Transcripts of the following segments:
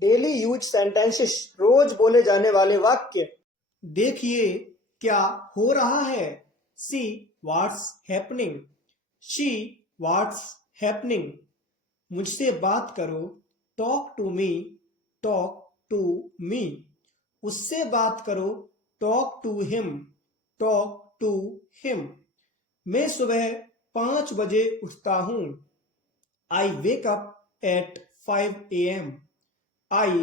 Daily use sentences, रोज बोले जाने वाले वाक्य। देखिए क्या हो रहा है। See what's happening. She what's happening. मुझसे बात करो। Talk to me. Talk to me. उससे बात करो। Talk to him. Talk to him. मैं सुबह 5 बजे उठता हूँ। I wake up at 5 AM। I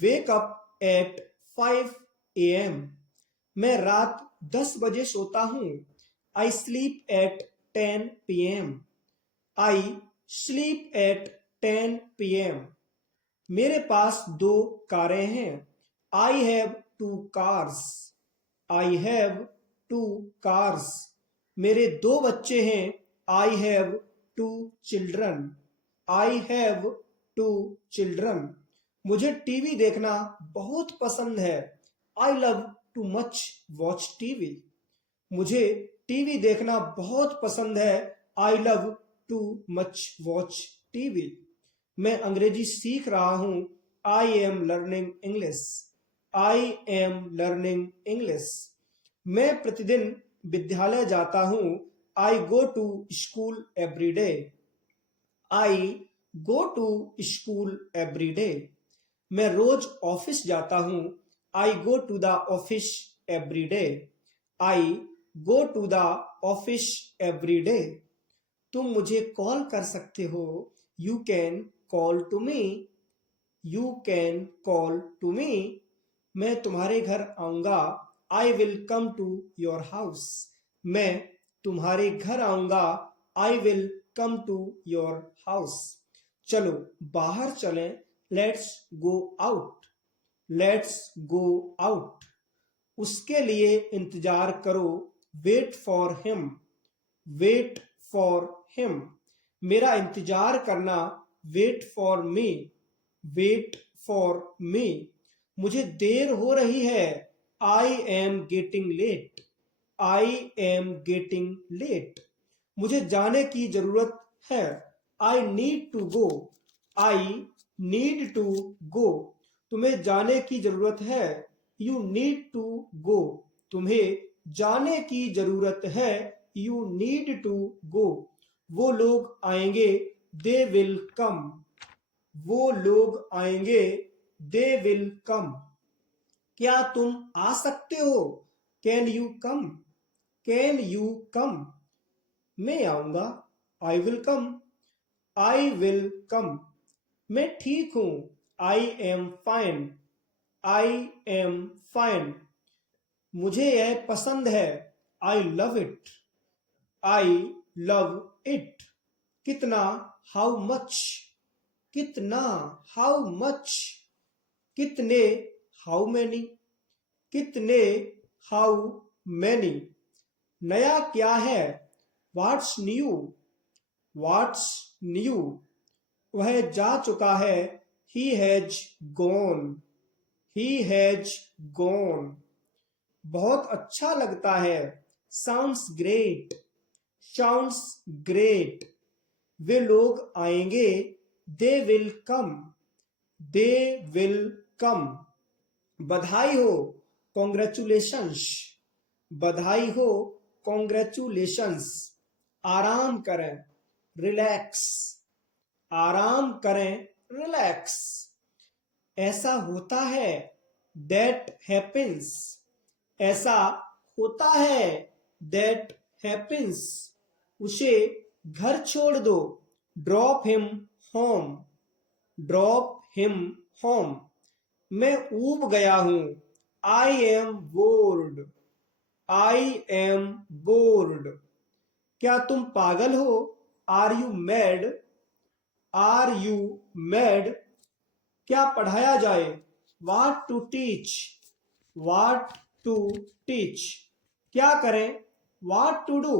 wake up at 5 AM। मैं रात 10 बजे सोता हूँ। I sleep at 10 PM। I sleep at 10 PM। मेरे पास 2 कारें हैं। I have 2 cars. I have 2 cars. मेरे 2 बच्चे हैं। I have 2 children. I have 2 children. मुझे टीवी देखना बहुत पसंद है। I love to much watch TV. मुझे टीवी देखना बहुत पसंद है। I love to much watch TV. मैं अंग्रेजी सीख रहा हूँ। I am learning English. I am learning English. मैं प्रतिदिन विद्यालय जाता हूँ। I go to school every day. I go to school every day. मैं रोज ऑफिस जाता हूँ। I go to the office every day. I go to the office every day. तुम मुझे कॉल कर सकते हो। You can call to me. You can call to me. मैं तुम्हारे घर आऊंगा। I will come to your house. मैं तुम्हारे घर आऊंगा। I will come to your house. चलो बाहर चलें। Let's go out. Let's go out. उसके लिए इंतजार करो। Wait for him. Wait for him. मेरा इंतजार करना। Wait for me. Wait for me. मुझे देर हो रही है। I am getting late. I am getting late. मुझे जाने की जरूरत है। I need to go. I need to go. तुम्हें जाने की जरूरत है। You need to go. तुम्हें जाने की जरूरत है। You need to go. वो लोग आएंगे। They will come. वो लोग आएंगे। दे विल कम। क्या तुम आ सकते हो। Can you come. Can you come. मैं आऊंगा। I will come. I will come. मैं ठीक हूं। I am fine. I am fine. मुझे यह पसंद है। I love it. I love it. कितना। How much. कितना। How much. कितने। How many. कितने। How many. नया क्या है। What's new. What's new. वह जा चुका है। He has gone. He has gone. बहुत अच्छा लगता है। Sounds great. Sounds great. वे लोग आएंगे। They will come. They will come. बधाई हो। कॉन्ग्रेचुलेशंस। बधाई हो। कॉन्ग्रेचुलेशंस। आराम करें। रिलैक्स। आराम करें। रिलैक्स। ऐसा होता है। That happens. ऐसा होता है। That happens. उसे घर छोड़ दो। Drop him home. Drop him home. मैं ऊब गया हूं। I am bored. I am bored. क्या तुम पागल हो। Are you mad. Are you mad. क्या पढ़ाया जाए। What to teach. What to teach. क्या करें। What to do.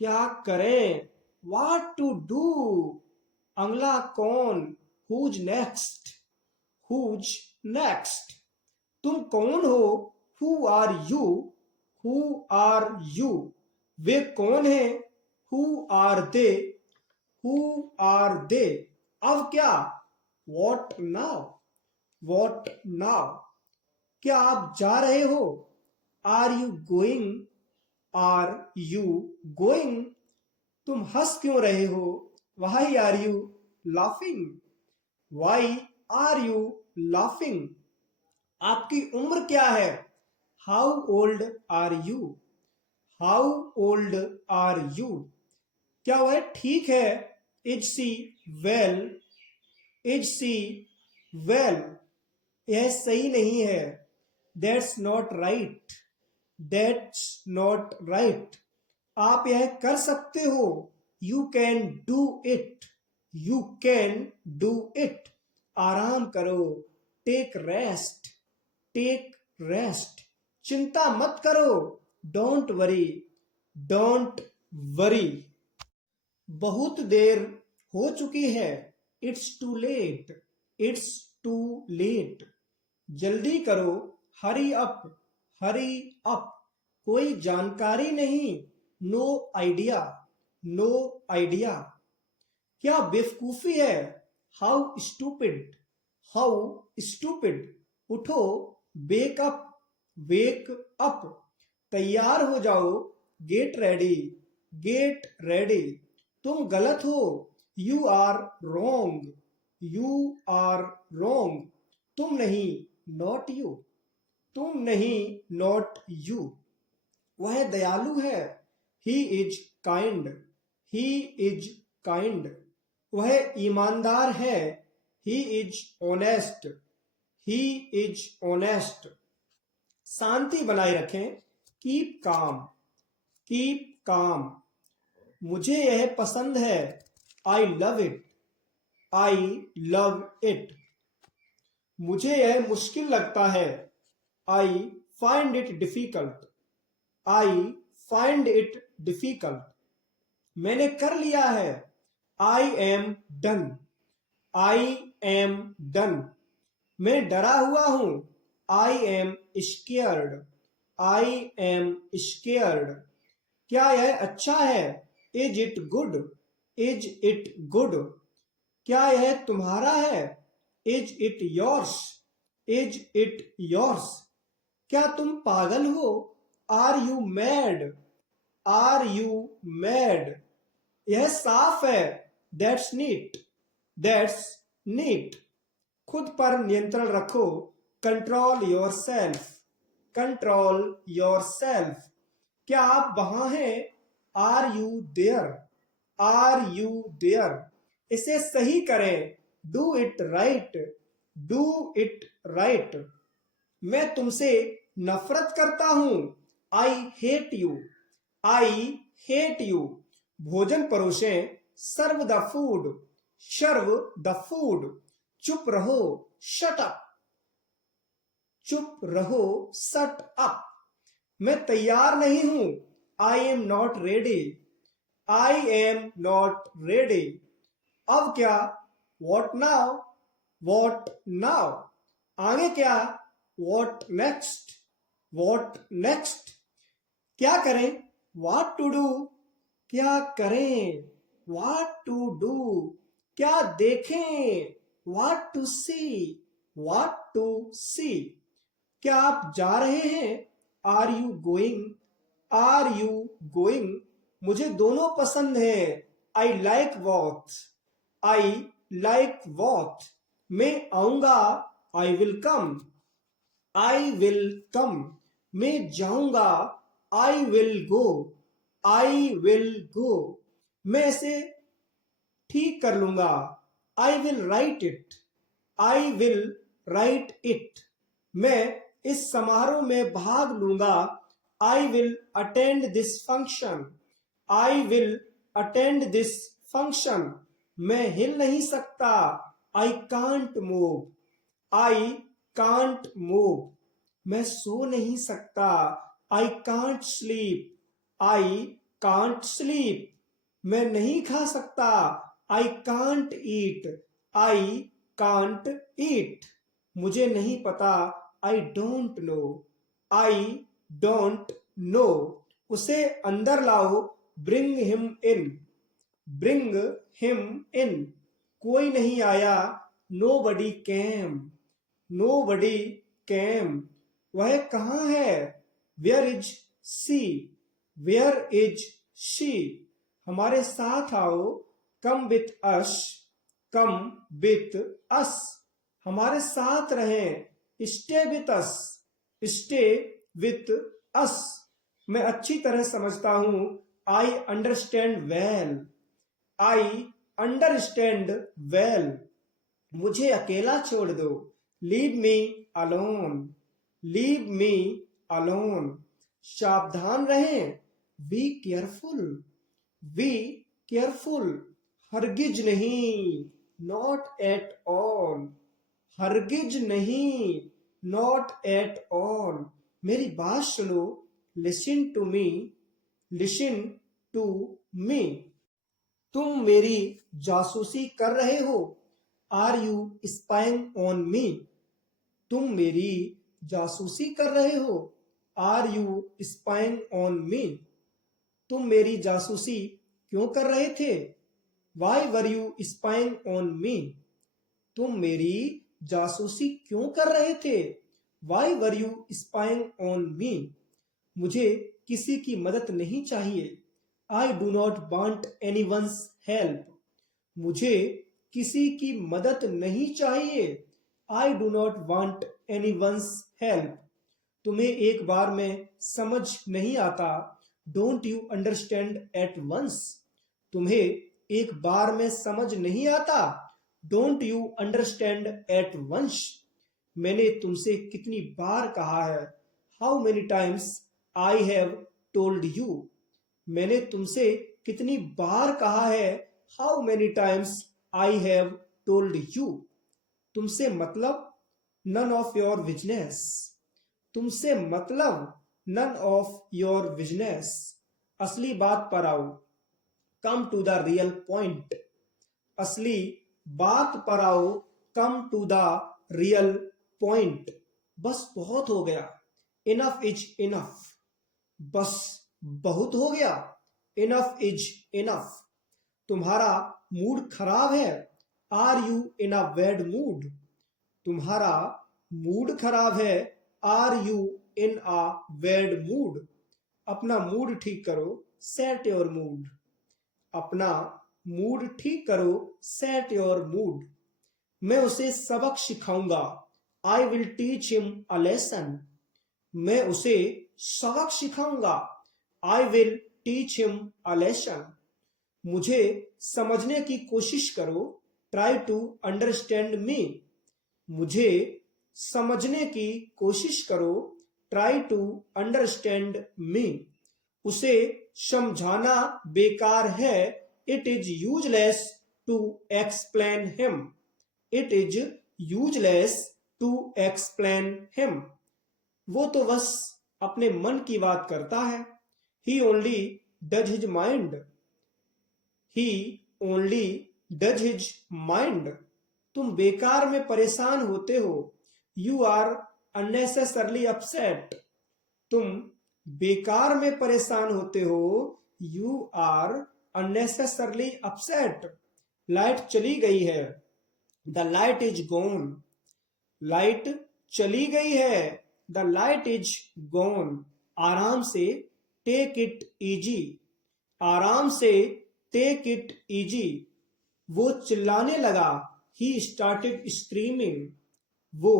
क्या करें। What to do. अगला कौन। Who's next. Who's next. तुम कौन हो। Who are you. Who are you. वे कौन है। Who are they. Who are they. अब क्या। What now? What now? क्या आप जा रहे हो? Are you going? Are you going? तुम हंस क्यों रहे हो? Why are you laughing? Why are you laughing? आपकी उम्र क्या है? How old are you? How old are you? क्या वह ठीक है? Is she well? Is she well? यह सही नहीं है. That's not right. That's not right. आप यह कर सकते हो. You can do it. You can do it. आराम करो. Take rest. Take rest. चिंता मत करो. Don't worry. Don't worry. बहुत देर हो चुकी है. It's too late. It's too late. जल्दी करो. Hurry up. Hurry up. कोई जानकारी नहीं. No idea. No idea. क्या बेवकूफी है? How stupid. How stupid. उठो. Wake up. Wake up. तैयार हो जाओ. Get ready. Get ready. तुम गलत हो. You are wrong. You are wrong. तुम नहीं. Not you. तुम नहीं. Not you. वह दयालु है. He is kind. He is kind. वह ईमानदार है. He is honest. He is honest. शांति बनाए रखें. Keep calm. Keep calm. मुझे यह पसंद है. I love it. I love it. मुझे यह मुश्किल लगता है. I find it difficult. I find it difficult. मैंने कर लिया है. I am done. I am done. मैं डरा हुआ हूं. I am scared. I am scared. क्या यह अच्छा है? Is it good? Is it good? क्या यह तुम्हारा है? Is it yours? Is it yours? क्या तुम पागल हो? Are you mad? Are you mad? यह साफ है. That's neat. That's neat. खुद पर नियंत्रण रखो. Control yourself. Control yourself. क्या आप वहां हैं? Are you there? Are you there? इसे सही करें. Do it right. Do it right. मैं तुमसे नफरत करता हूं. I hate you. I hate you. भोजन परोसें. Serve the food. Serve the food. चुप रहो. Shut up. चुप रहो. Shut up. मैं तैयार नहीं हूं. I am not ready. I am not ready. अब क्या? What now? What now? आगे क्या? What next? What next? क्या करें? What to do? क्या करें? What to do? क्या देखें? What to see? What to see? क्या आप जा रहे हैं? Are you going? Are you going? मुझे दोनों पसंद हैं. I like both. I like both. मैं आऊंगा. I will come. I will come. मैं जाऊंगा. I will go. I will go. मैं इसे ठीक कर लूंगा. I will write it. I will write it. मैं इस समारोह में भाग लूंगा. I will attend this function. I will attend this function. मैं हिल नहीं सकता. I can't move. I can't move. मैं सो नहीं सकता. I can't sleep. I can't sleep. मैं नहीं खा सकता. I can't eat. I can't eat. मुझे नहीं पता. I don't know. I don't know. उसे अंदर लाओ. Bring him in. Bring him in. कोई नहीं आया. nobody came, nobody came. वह कहाँ है? Where is she? Where is she? हमारे साथ आओ, come with us, come with us. हमारे साथ रहें, stay with us, stay with us. मैं अच्छी तरह समझता हूं, I understand well, I understand well. मुझे अकेला छोड़ दो, leave me alone, leave me alone. सावधान रहें, be careful, be careful. हरगिज नहीं, not at all, हरगिज नहीं, not at all. मेरी बात सुनो, listen to me, listen to me. तुम मेरी जासूसी कर रहे हो, are you spying on me? तुम मेरी जासूसी कर रहे हो, are you spying on me? तुम मेरी जासूसी क्यों कर रहे थे? Why were you spying on me? तुम मेरी जासूसी क्यों कर रहे थे? Why were you spying on me? मुझे किसी की मदद नहीं चाहिए, I do not want anyone's help. मुझे किसी की मदद नहीं चाहिए, I do not want anyone's help. तुम्हें एक बार में समझ नहीं आता, don't you understand at once? तुम्हें एक बार में समझ नहीं आता, don't you understand at once? मैंने तुमसे कितनी बार कहा है, how many times I have told you? मैंने तुमसे कितनी बार कहा है, how many times I have told you? तुमसे मतलब, नन ऑफ योर बिजनेस. तुमसे मतलब, नन ऑफ योर बिजनेस. असली बात पर आओ, come to the real point. असली बात पर आओ, come to the real point. बस बहुत हो गया, इनफ इज इनफ. बस बहुत हो गया, इनफ इज इनफ. तुम्हारा मूड खराब है, are you in a bad mood? तुम्हारा मूड खराब है, are you in a bad mood? अपना मूड ठीक करो, सेट योर मूड. अपना मूड ठीक करो, सेट योर मूड. मैं उसे सबक सिखाऊंगा, I will teach him a lesson. मैं उसे सबक सिखाऊंगा, I will teach him a lesson. मुझे समझने की कोशिश करो, ट्राई टू अंडरस्टैंड मी. मुझे समझने की कोशिश करो, ट्राई टू अंडरस्टैंड मी. उसे समझाना बेकार है, it is useless to explain him. It is useless to explain him. वो तो बस अपने मन की बात करता है, he only does his mind. He only does his mind. तुम बेकार में परेशान होते हो, यू आर अननेसेसरली अपसेट. तुम बेकार में परेशान होते हो, you are unnecessarily upset. Light चली गई है, the light is gone. Light चली गई है, द लाइट इज गॉन. आराम से, टेक इट इजी. आराम से, टेक इट इजी. वो चिल्लाने लगा, ही स्टार्टेड स्क्रीमिंग. वो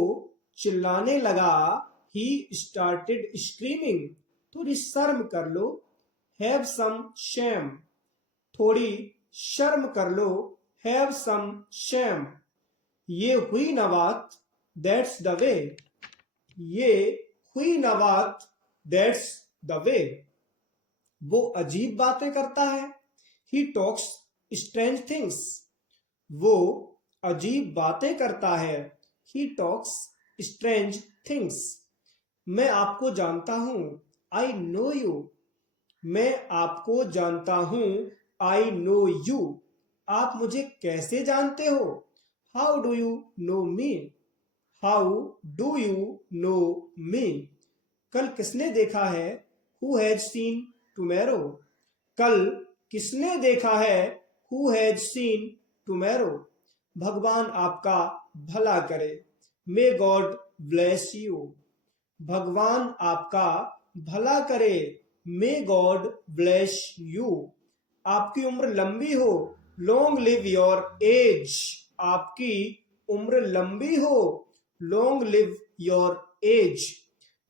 चिल्लाने लगा, ही स्टार्टेड स्क्रीमिंग. थोड़ी शर्म कर लो, हैव सम शेम. थोड़ी शर्म कर लो, हैव सम शेम. ये हुई ना बात, दैट्स द वे. ये हुई ना बात, दैट्स द वे. वो अजीब बातें करता है, ही टॉक्स स्ट्रेंज थिंग्स. वो अजीब बातें करता है, ही टॉक्स स्ट्रेंज थिंग्स. मैं आपको जानता हूं, आई नो यू. मैं आपको जानता हूं, आई नो यू. आप मुझे कैसे जानते हो, how do you know me? How do you know me? कल किसने देखा है, हु हैज सीन टुमेरो? कल किसने देखा है, हु हैज सीन टुमेरो? भगवान आपका भला करे। May God bless you. भगवान आपका भला करे। May God bless you. आपकी उम्र लंबी हो। Long live your age. आपकी उम्र लंबी हो। Long live your age.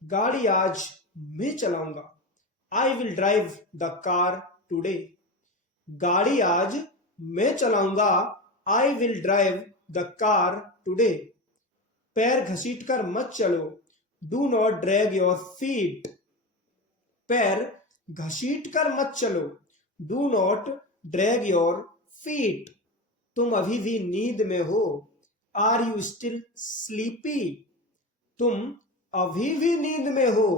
गाड़ी आज मैं चलाऊंगा। I will drive the car today. गाड़ी आज मैं चलाऊंगा। I will drive the car today. पैर घसीटकर मत चलो। Do not drag your feet. पैर घसीटकर मत चलो। Do not drag your feet. तुम अभी भी नींद में हो। Are you still sleepy. तुम अभी भी नींद में हो।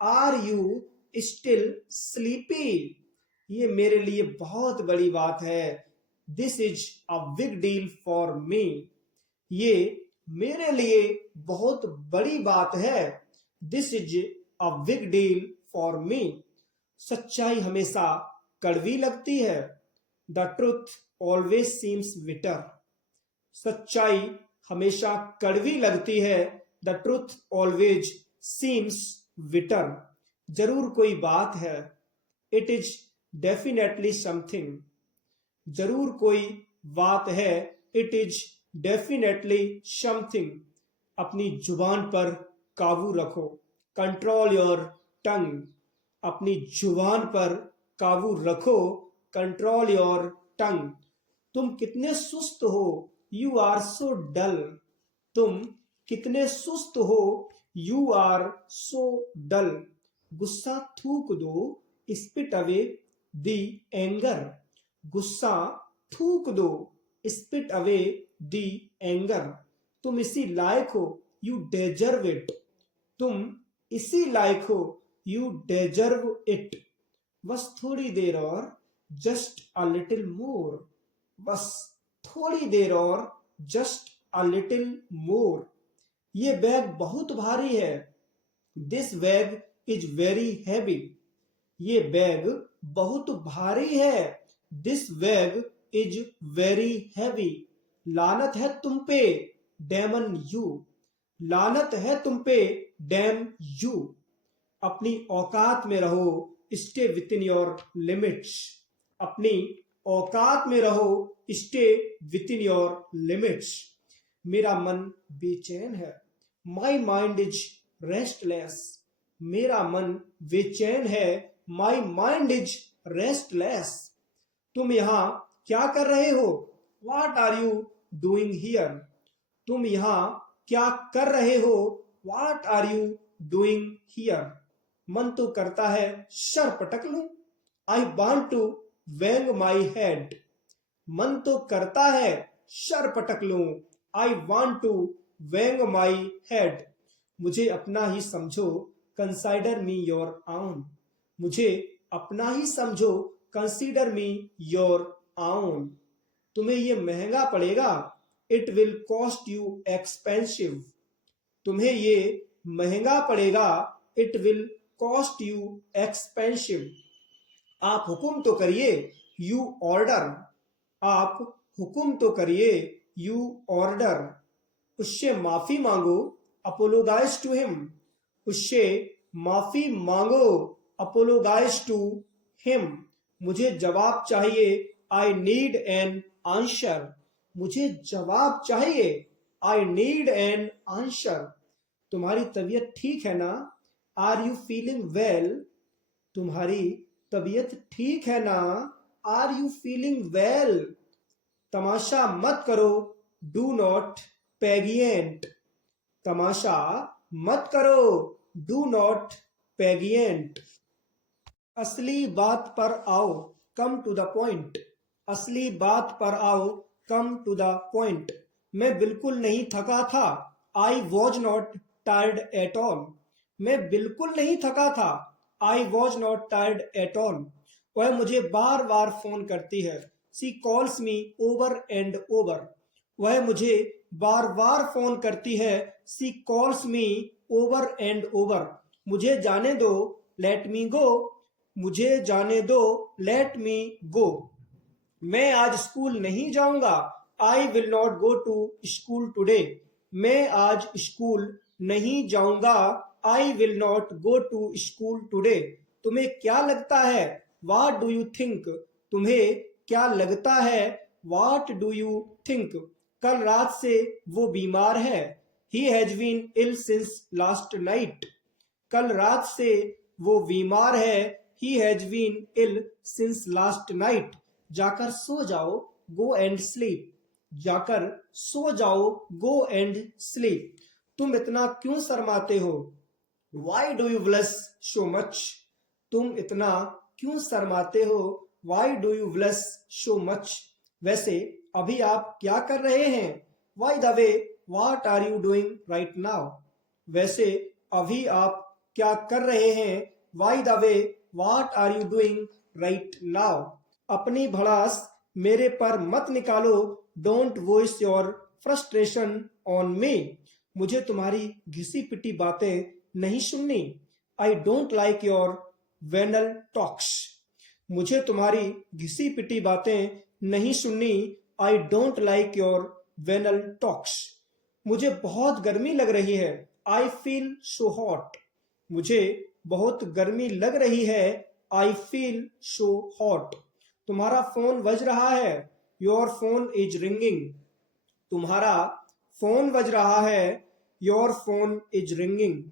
Are you still sleepy. ये मेरे लिए बहुत बड़ी बात है। This is a big deal for me. ये मेरे लिए बहुत बड़ी बात है। This is a big deal for me. सच्चाई हमेशा कड़वी लगती है। The truth always seems bitter. सच्चाई हमेशा कड़वी लगती है। The truth always seems bitter. जरूर कोई बात है। It is definitely something. जरूर कोई बात है। It is definitely something. अपनी जुबान पर काबू रखो। Control your tongue. अपनी जुबान पर काबू रखो। Control your tongue. तुम कितने सुस्त हो। यू आर सो डल। तुम कितने सुस्त हो। यू आर सो डल। गुस्सा थूक दो। Spit away the anger. गुस्सा थूक दो। Spit away the anger. तुम इसी लायक हो। You deserve it. तुम इसी लायक हो। You deserve it. बस थोड़ी देर और। Just a little more. बस थोड़ी देर और। Just a little more. ये बैग बहुत भारी है। This bag is very heavy. ये बैग बहुत भारी है। This bag is very heavy. लानत है तुम पे। Damon you. लानत है तुम पे। Damn you. अपनी औकात में रहो। Stay within your limits. अपनी औकात में रहो। Stay within your limits. मेरा मन बेचैन है। My mind is restless. मेरा मन बेचैन है। My mind is restless. तुम यहां क्या कर रहे हो। What are you doing here. तुम यहां क्या कर रहे हो। What are you doing here. मन तो करता है सर पटक लूं। I want to bang my head. मन तो करता है सर पटक लूं। I want to bang my head. मुझे अपना ही समझो। कंसाइडर मी योर आउन। मुझे अपना ही समझो। कंसीडर मी योर आउन। तुम्हें ये महंगा पड़ेगा। It will cost you expensive. तुम्हें ये महंगा पड़ेगा। It will cost you expensive. आप हुक्म तो करिए। You order. आप हुक्म तो करिए। You order. उससे माफी मांगो। Apologize to him. उससे माफी मांगो। Apologize to him. मुझे जवाब चाहिए। I need an answer. मुझे जवाब चाहिए। I need an answer. तुम्हारी तबीयत ठीक है ना। Are you feeling well. तुम्हारी तबीयत ठीक है ना। Are you feeling well. तमाशा मत करो। Do not pageant. तमाशा मत करो। Do not pageant. असली बात पर आओ। Come to the point. असली बात पर आओ। Come to the point. मैं बिल्कुल नहीं थका था। I was not tired at all. मैं बिल्कुल नहीं थका था। I was not tired at all. वह मुझे बार बार फोन करती है। She calls me over and over. वह मुझे बार बार फोन करती है। She calls me over and over. मुझे जाने दो। Let me go. मुझे जाने दो। Let me go. मैं आज स्कूल नहीं जाऊंगा। I will not go to school today. मैं आज स्कूल नहीं जाऊंगा। I will not go to school today. तुम्हें क्या लगता है? What do you think? तुम्हें क्या लगता है? What do you think? कल रात से वो बीमार है। He has been ill since last night. कल रात से वो बीमार है। He has been ill since last night. जाकर सो जाओ, गो एंड स्लीप। जाकर सो जाओ, गो एंड स्लीप। तुम इतना क्यों शर्माते हो? Why do you blush so much? तुम इतना क्यों शर्माते हो? Why do you blush so much? वैसे अभी आप क्या कर रहे हैं? By the way, what are you doing right now? वैसे अभी आप क्या कर रहे हैं? By the way, what are you doing right now? अपनी भड़ास मेरे पर मत निकालो। Don't voice your frustration on me. मुझे तुम्हारी घिसी पिटी बातें नहीं सुननी। I don't like your venal talks. मुझे तुम्हारी घिसी पिटी बातें नहीं सुननी। I don't like your venal talks. मुझे बहुत गर्मी लग रही है। I feel so hot. मुझे बहुत गर्मी लग रही है। I feel so hot. तुम्हारा फोन बज रहा है। Your phone is ringing. तुम्हारा फोन बज रहा है। Your phone is ringing.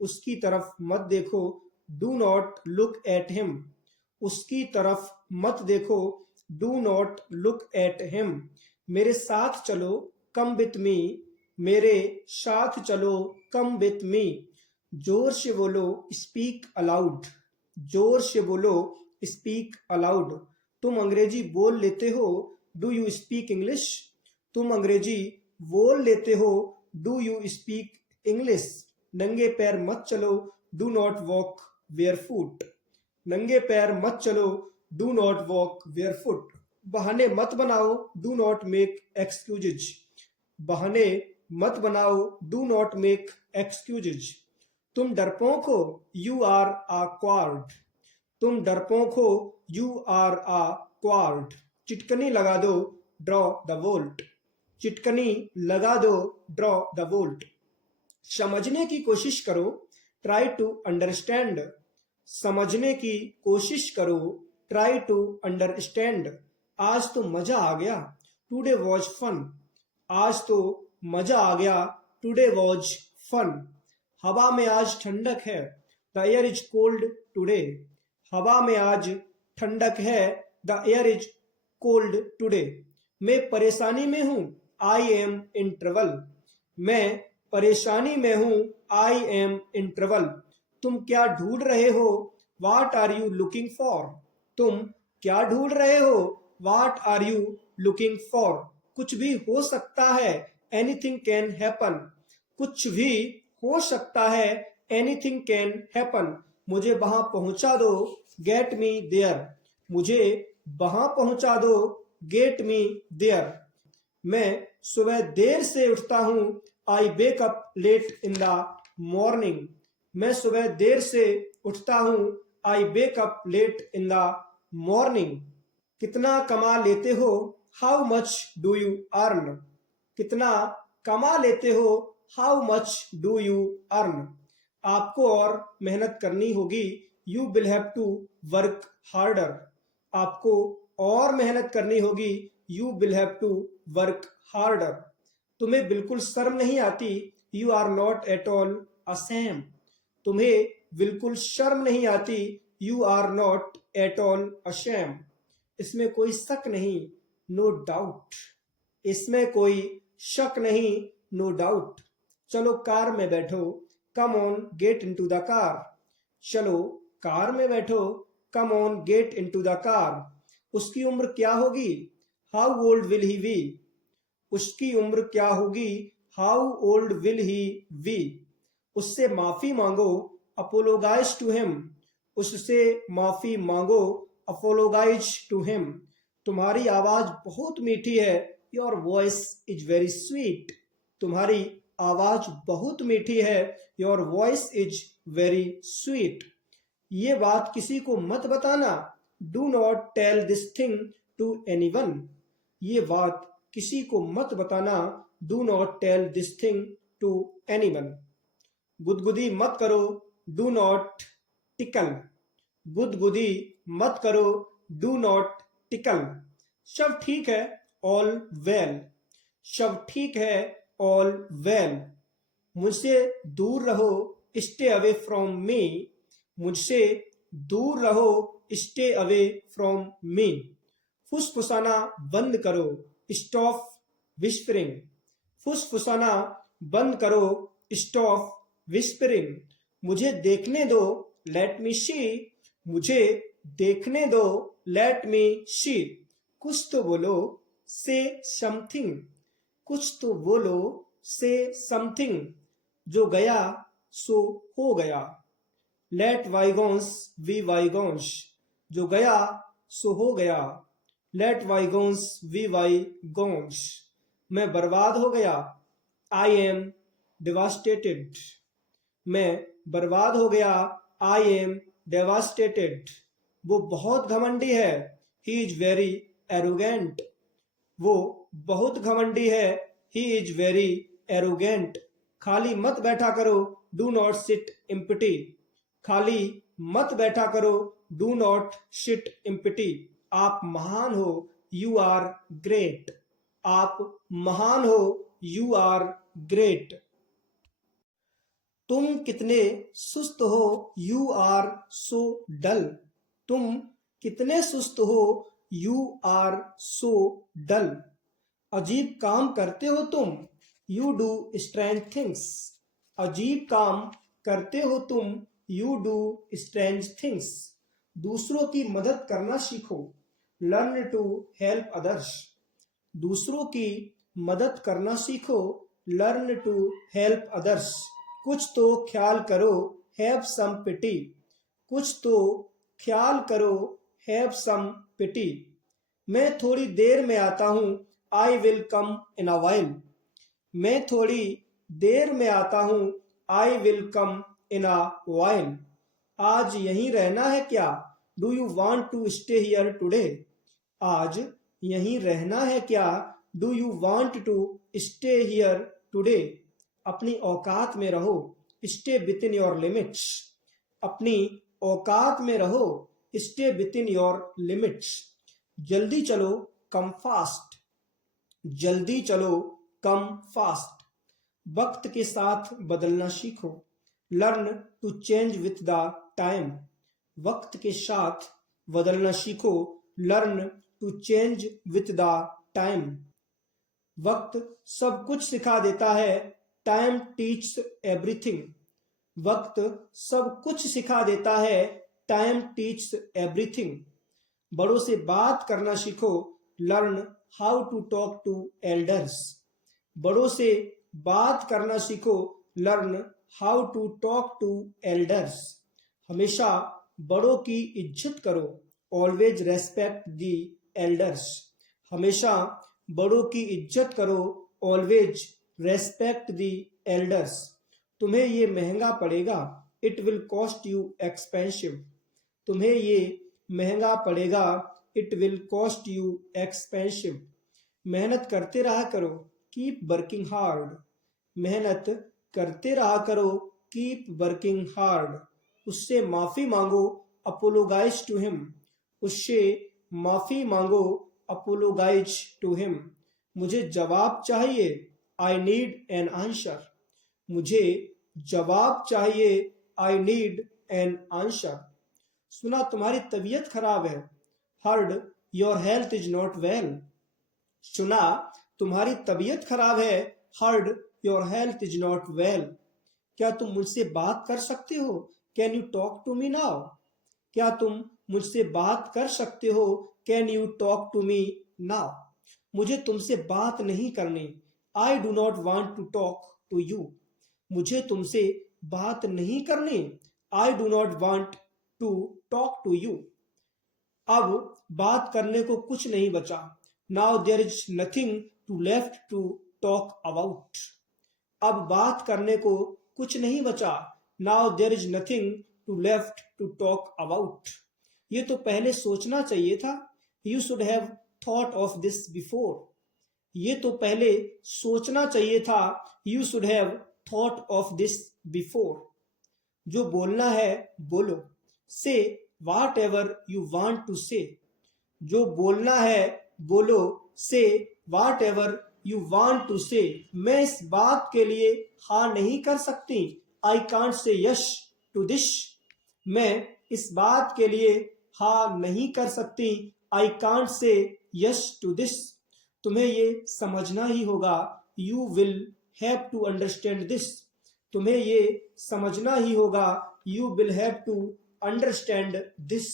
उसकी तरफ मत देखो। Do not look at him. उसकी तरफ मत देखो। Do not look at him. मेरे साथ चलो, कम विथ मी। मेरे साथ चलो, कम विथ मी। जोर से बोलो, स्पीक अलाउड। जोर से बोलो, स्पीक अलाउड। तुम अंग्रेजी बोल लेते हो। Do you speak English? तुम अंग्रेजी बोल लेते हो। Do you speak English? नंगे पैर मत चलो। Do not walk barefoot. नंगे पैर मत चलो। Do not walk barefoot. बहाने मत बनाओ। Do not make excuses. बहाने मत बनाओ। Do not make excuses. तुम डरपोक हो। You are a coward. तुम डरपोक हो। You are a coward. चिटकनी लगा दो। Draw the bolt. चिटकनी लगा दो। Draw the vault. समझने की कोशिश करो। Try to understand. समझने की कोशिश करो। Try to understand. आज तो मजा आ गया। Today was fun. आज तो मजा आ गया। Today was fun. हवा में आज ठंडक है। The air is cold today. हवा में आज ठंडक है। The air is cold today. मैं परेशानी में हूं। I am in trouble. मैं परेशानी में हूं। I am in trouble. तुम क्या ढूंढ रहे हो? What are you looking for? तुम क्या ढूंढ रहे हो? What are you looking for? कुछ भी हो सकता है। Anything can happen. कुछ भी हो सकता है। Anything can happen. मुझे वहां पहुंचा दो। Get me there. मुझे वहां पहुंचा दो। Get me there. मैं सुबह देर से उठता हूं। I wake up late in the morning. मैं सुबह देर से उठता हूं। I wake up late in the morning. कितना कमा लेते हो? How much do you earn? कितना कमा लेते हो? How much do you earn? आपको और मेहनत करनी होगी। You will have to work harder. आपको और मेहनत करनी होगी। You will have to work harder. तुम्हें बिल्कुल शर्म नहीं आती। You are not at all ashamed. तुम्हें बिल्कुल शर्म नहीं आती। You are not at all ashamed. इसमें कोई शक नहीं। No doubt. इसमें कोई शक नहीं। No doubt. चलो कार में बैठो। Come on get into the car. चलो कार में बैठो। Come on get into the car. उसकी उम्र क्या होगी? How old will he be? उसकी उम्र क्या होगी? How old will he be? उससे माफी मांगो। Apologize to him. उससे माफी मांगो। Apologize to him. तुम्हारी आवाज बहुत मीठी है। Your voice is very sweet. तुम्हारी आवाज बहुत मीठी है। Your voice is very sweet. ये बात किसी को मत बताना। Do not tell this thing to anyone. ये बात किसी को मत बताना, do not tell this thing to anyone. गुदगुदी मत करो, डू नॉट टिकल। गुदगुदी मत करो, डू नॉट टिकल। सब ठीक है, ऑल वेल। सब ठीक है, ऑल वेल। मुझसे दूर रहो, स्टे अवे फ्रॉम मी। मुझसे दूर रहो, स्टे अवे फ्रॉम मी। फुसफुसाना बंद करो, स्टॉप विस्परिंग। फुसफुसाना बंद करो, स्टॉप विस्परिंग। मुझे देखने दो, लेट मी सी। मुझे देखने दो, लेट मी सी। कुछ तो बोलो, से समथिंग। कुछ तो बोलो, से समथिंग। जो गया सो हो गया, लेट वाइगॉन्स बी वाइगॉन्स। जो गया सो हो गया, लेट वाइगॉन्स बी वाइगॉन्स। मैं बर्बाद हो गया, आई एम डिवास्टेटेड। मैं बर्बाद हो गया, आई एम डेवास्टेटेड। वो बहुत घमंडी है, ही इज वेरी एरोगेंट। वो बहुत घमंडी है, ही इज वेरी एरोगेंट। खाली मत बैठा करो, डू नॉट सिट एम्प्टी। खाली मत बैठा करो, डू नॉट सिट एम्प्टी। आप महान हो, यू आर ग्रेट। आप महान हो, यू आर ग्रेट। तुम कितने सुस्त हो, यू आर सो डल। तुम कितने सुस्त हो, यू आर सो डल। अजीब काम करते हो तुम, यू डू स्ट्रेंज थिंग्स। अजीब काम करते हो तुम, यू डू स्ट्रेंज थिंग्स। दूसरों की मदद करना सीखो, लर्न टू हेल्प अदर्स। दूसरों की मदद करना सीखो, लर्न टू हेल्प अदर्स। कुछ तो ख्याल करो, हैव सम पिटी। कुछ तो ख्याल करो, हैव सम पिटी। मैं थोड़ी देर में आता हूँ, आई will come in a while. मैं थोड़ी देर में आता हूँ, आई will come in a while. आज यहीं रहना है क्या, do you want to stay here today. आज यहीं रहना है क्या, do you want to stay here today. अपनी औकात में रहो, stay within your limits. अपनी औकात में रहो, stay within your limits. जल्दी चलो, कम फास्ट। जल्दी चलो, कम फास्ट। वक्त के साथ बदलना सीखो, learn to change with the time. वक्त के साथ बदलना सीखो, learn to change with the time. वक्त सब कुछ सिखा देता है, टाइम टीच एवरीथिंग। वक्त सब कुछ सिखा देता है, टाइम टीच एवरीथिंग। बड़ों से बात करना सीखो, learn how to talk to elders. बड़ों से बात करना सीखो, learn how to talk to elders. हमेशा बड़ों की इज्जत करो, ऑलवेज रेस्पेक्ट दी एल्डर्स। हमेशा बड़ों की इज्जत करो, ऑलवेज रेस्पेक्ट दी एल्डर्स। तुम्हें ये महंगा पड़ेगा, it will cost you expensive. तुम्हें ये महंगा पड़ेगा, it will cost you expensive. मेहनत करते रहा करो, कीप वर्किंग हार्ड। मेहनत करते रहा करो, कीप वर्किंग हार्ड। उससे माफी मांगो, अपोलोगाइज टू हिम। उससे माफी मांगो, अपोलोगाइज टू हिम। मुझे जवाब चाहिए, आई नीड एन आंसर। मुझे जवाब चाहिए, आई नीड एन आंसर। सुना तुम्हारी तबीयत खराब है, heard your health is not well. सुना तुम्हारी तबीयत खराब है, heard your health is not well. क्या तुम मुझसे बात कर सकते हो, can you talk to me now. क्या तुम मुझसे बात कर सकते हो, can you talk to me now. मुझे तुमसे बात नहीं करनी, I do not want to talk to you. मुझे तुमसे बात नहीं करनी, I do not want to talk to you. अब बात करने को कुछ नहीं बचा, now there is nothing to left to talk about. अब बात करने को कुछ नहीं बचा, now there is nothing to left to talk about. ये तो पहले सोचना चाहिए था, you should have thought of this before. ये तो पहले सोचना चाहिए था. You should have thought of this before. जो बोलना है बोलो. Say whatever you want to से. जो बोलना है बोलो. Say whatever you want to से. मैं इस बात के लिए हाँ नहीं कर सकती. I can't say yes to this. मैं इस बात के लिए हाँ नहीं कर सकती. I can't say yes to this. तुम्हें ये समझना ही होगा. You will have to understand this. तुम्हें ये समझना ही होगा. You will have to understand this.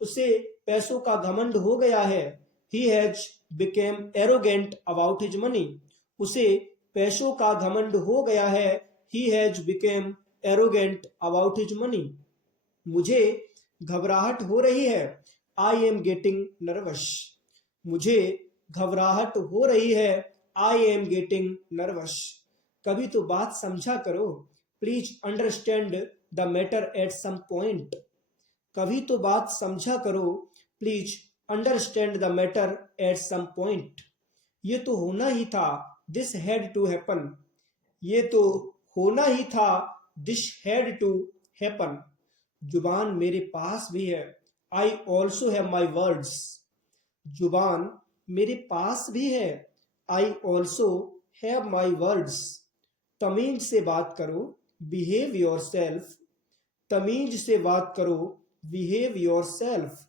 उसे पैसों का घमंड हो गया है. He has become arrogant about his money. उसे पैसों का घमंड हो गया है. He has become arrogant about his money. मुझे घबराहट हो रही है. I am getting nervous. मुझे घबराहट हो रही है. I am getting nervous. कभी तो बात समझा करो. Please understand the matter at some point. कभी तो बात समझा करो. Please understand the matter at some point. ये तो होना ही था. This had to happen. ये तो होना ही था. This had to happen. जुबान मेरे पास भी है. I also have my words. जुबान मेरे पास भी है. I also have my words. तमीज से बात करो. Behave your self. तमीज से बात करो. Behave your self.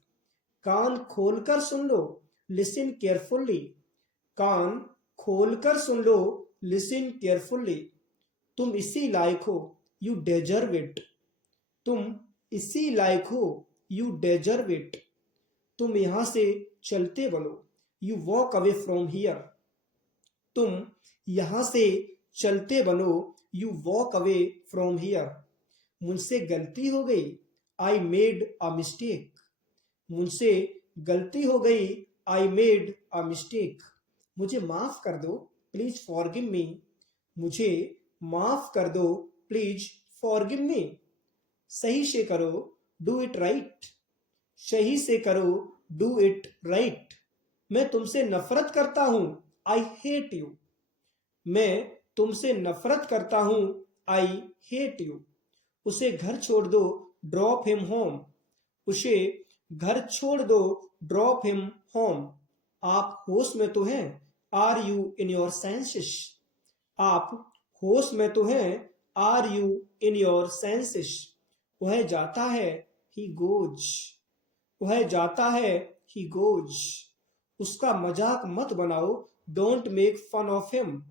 कान खोलकर सुन लो. Listen carefully. कान खोलकर सुन लो. Listen carefully. तुम इसी लायक हो. You deserve it. तुम इसी लायक हो. You deserve it. तुम यहां से चलते बनो. You walk away from here. तुम यहां से चलते बनो. You walk away from here. मुझसे गलती हो गई. I made a mistake. मुझसे गलती हो गई. I made a mistake. मुझे माफ कर दो. Please forgive me. मुझे माफ कर दो. Please forgive me. सही से करो. Do it right. सही से करो. Do it right. मैं तुमसे नफरत करता हूं. I hate you. मैं तुमसे नफरत करता हूं. I hate you. उसे घर छोड़ दो. Drop him home. उसे घर छोड़ दो. Drop him home. आप होश में तो हैं. Are you in your senses. आप होश में तो हैं. Are you in your senses. वह जाता है. He goes. वह जाता है. He goes. उसका मजाक मत बनाओ. Don't make fun of him.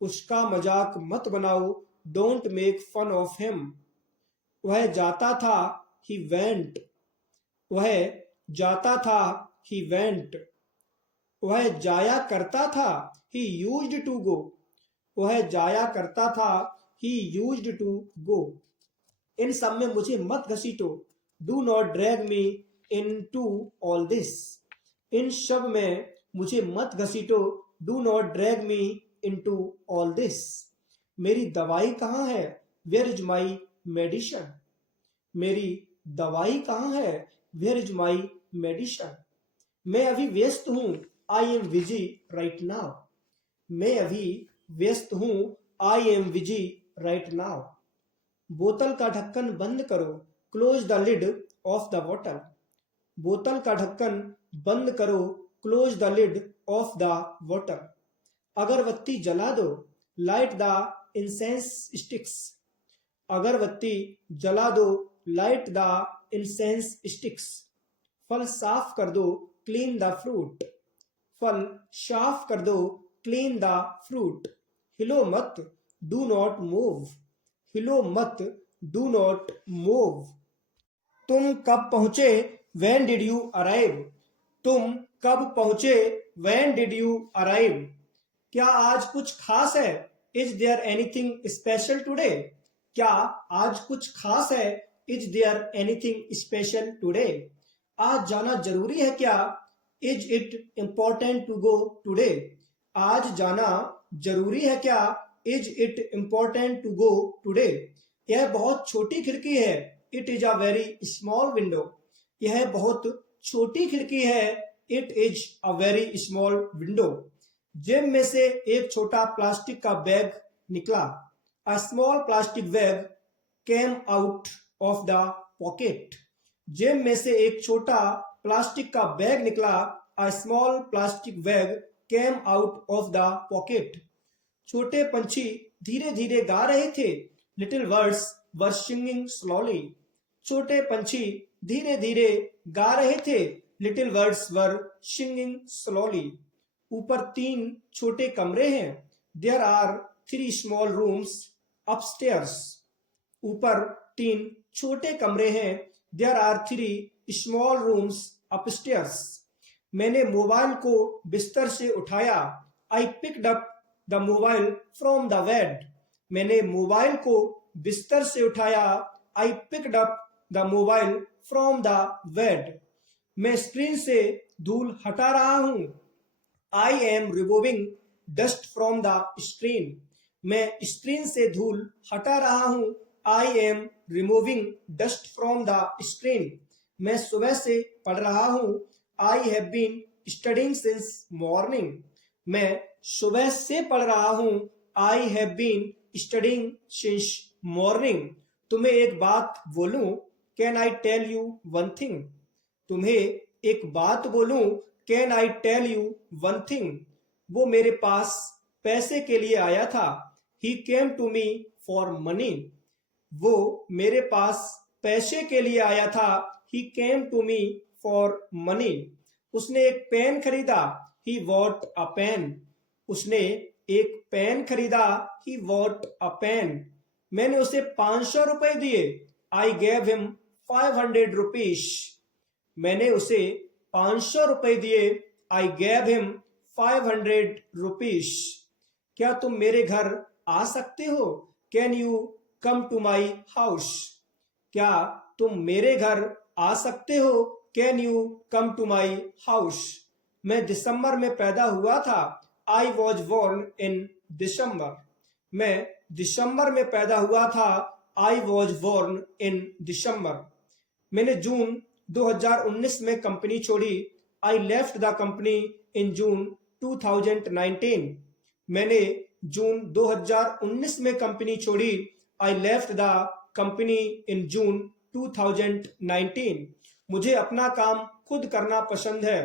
उसका मजाक मत बनाओ. Don't make fun of him. वह जाता था. He went. वह जाता था. He went. वह जाया करता था. He used to go. वह जाया करता था. ही यूज्ड टू गो. इन सब में मुझे मत घसीटो. Do not drag me into all this. इन सब में मुझे मत घसीटो. Do not drag me into all this. मेरी दवाई कहाँ है. Where is my medicine. मेरी दवाई कहाँ है. Where is my medicine. मैं अभी व्यस्त हूँ. I am busy right now. मैं अभी व्यस्त हूँ. I am busy right now. बोतल का ढक्कन बंद करो. Close the lid of the bottle. बोतल का ढक्कन बंद करो. Close the lid of the bottle. अगरबत्ती जला दो. Light the incense sticks. अगरबत्ती जला दो. Light the incense sticks. फल साफ कर दो. Clean the fruit. फल साफ कर दो. Clean the fruit. हिलो मत. Do not move. हिलो मत. Do not move. तुम कब पहुंचे. When did you arrive? तुम कब पहुंचे. When did you arrive? क्या आज कुछ खास है. Is there anything special today? क्या आज कुछ खास है. Is there anything special today? आज जाना जरूरी है क्या. Is it important to go today? आज जाना जरूरी है क्या. Is it important to go today? यह बहुत छोटी खिड़की है. It is a very small window. यह बहुत छोटी खिड़की है. It is a very small window. जेब में से एक छोटा प्लास्टिक का बैग निकला। A small plastic bag came out of the pocket. जेब में से एक छोटा प्लास्टिक का बैग निकला। A small plastic bag came out of the pocket. छोटे पंछी धीरे धीरे गा रहे थे। Little birds were singing slowly. छोटे पंछी धीरे धीरे गा रहे थे। Little birds were singing slowly. ऊपर 3 छोटे कमरे हैं। There are 3 small rooms upstairs. ऊपर 3 छोटे कमरे हैं। There are 3 small rooms upstairs. मैंने मोबाइल को बिस्तर से उठाया। I picked up the mobile from the bed. मैंने मोबाइल को बिस्तर से उठाया। I picked up the mobile from the bed. मैं स्क्रीन से धूल हटा रहा हूं। I am removing dust from the screen. मैं स्क्रीन से धूल हटा रहा हूं। I am removing dust from the screen. मैं सुबह से पढ़ रहा हूं। I have been studying since morning. मैं सुबह से पढ़ रहा हूं। I have been studying since morning. तुम्हें एक बात बोलूं? Can I tell you one thing? तुम्हें एक बात बोलूं? Can I tell you one thing? वो मेरे पास पैसे के लिए आया था। He came to me for money. वो मेरे पास पैसे के लिए आया था। He came to me for money. उसने एक पेन खरीदा। He bought a pen. उसने एक पेन खरीदा। He bought a pen. मैंने उसे 500 रुपए दिए। I gave him 500 rupees. मैंने उसे 500 रुपए दिए। I gave him 500 rupees. क्या तुम मेरे घर आ सकते हो? Can you come to my house? क्या तुम मेरे घर आ सकते हो? Can you come to my house? मैं दिसंबर में पैदा हुआ था। I was born in December. मैं दिसंबर में पैदा हुआ था। I was born in December. मैंने जून 2019 में कंपनी छोड़ी। I left the company in June 2019। मैंने जून 2019 में कंपनी छोड़ी। I left the company in June 2019। मुझे अपना काम खुद करना पसंद है।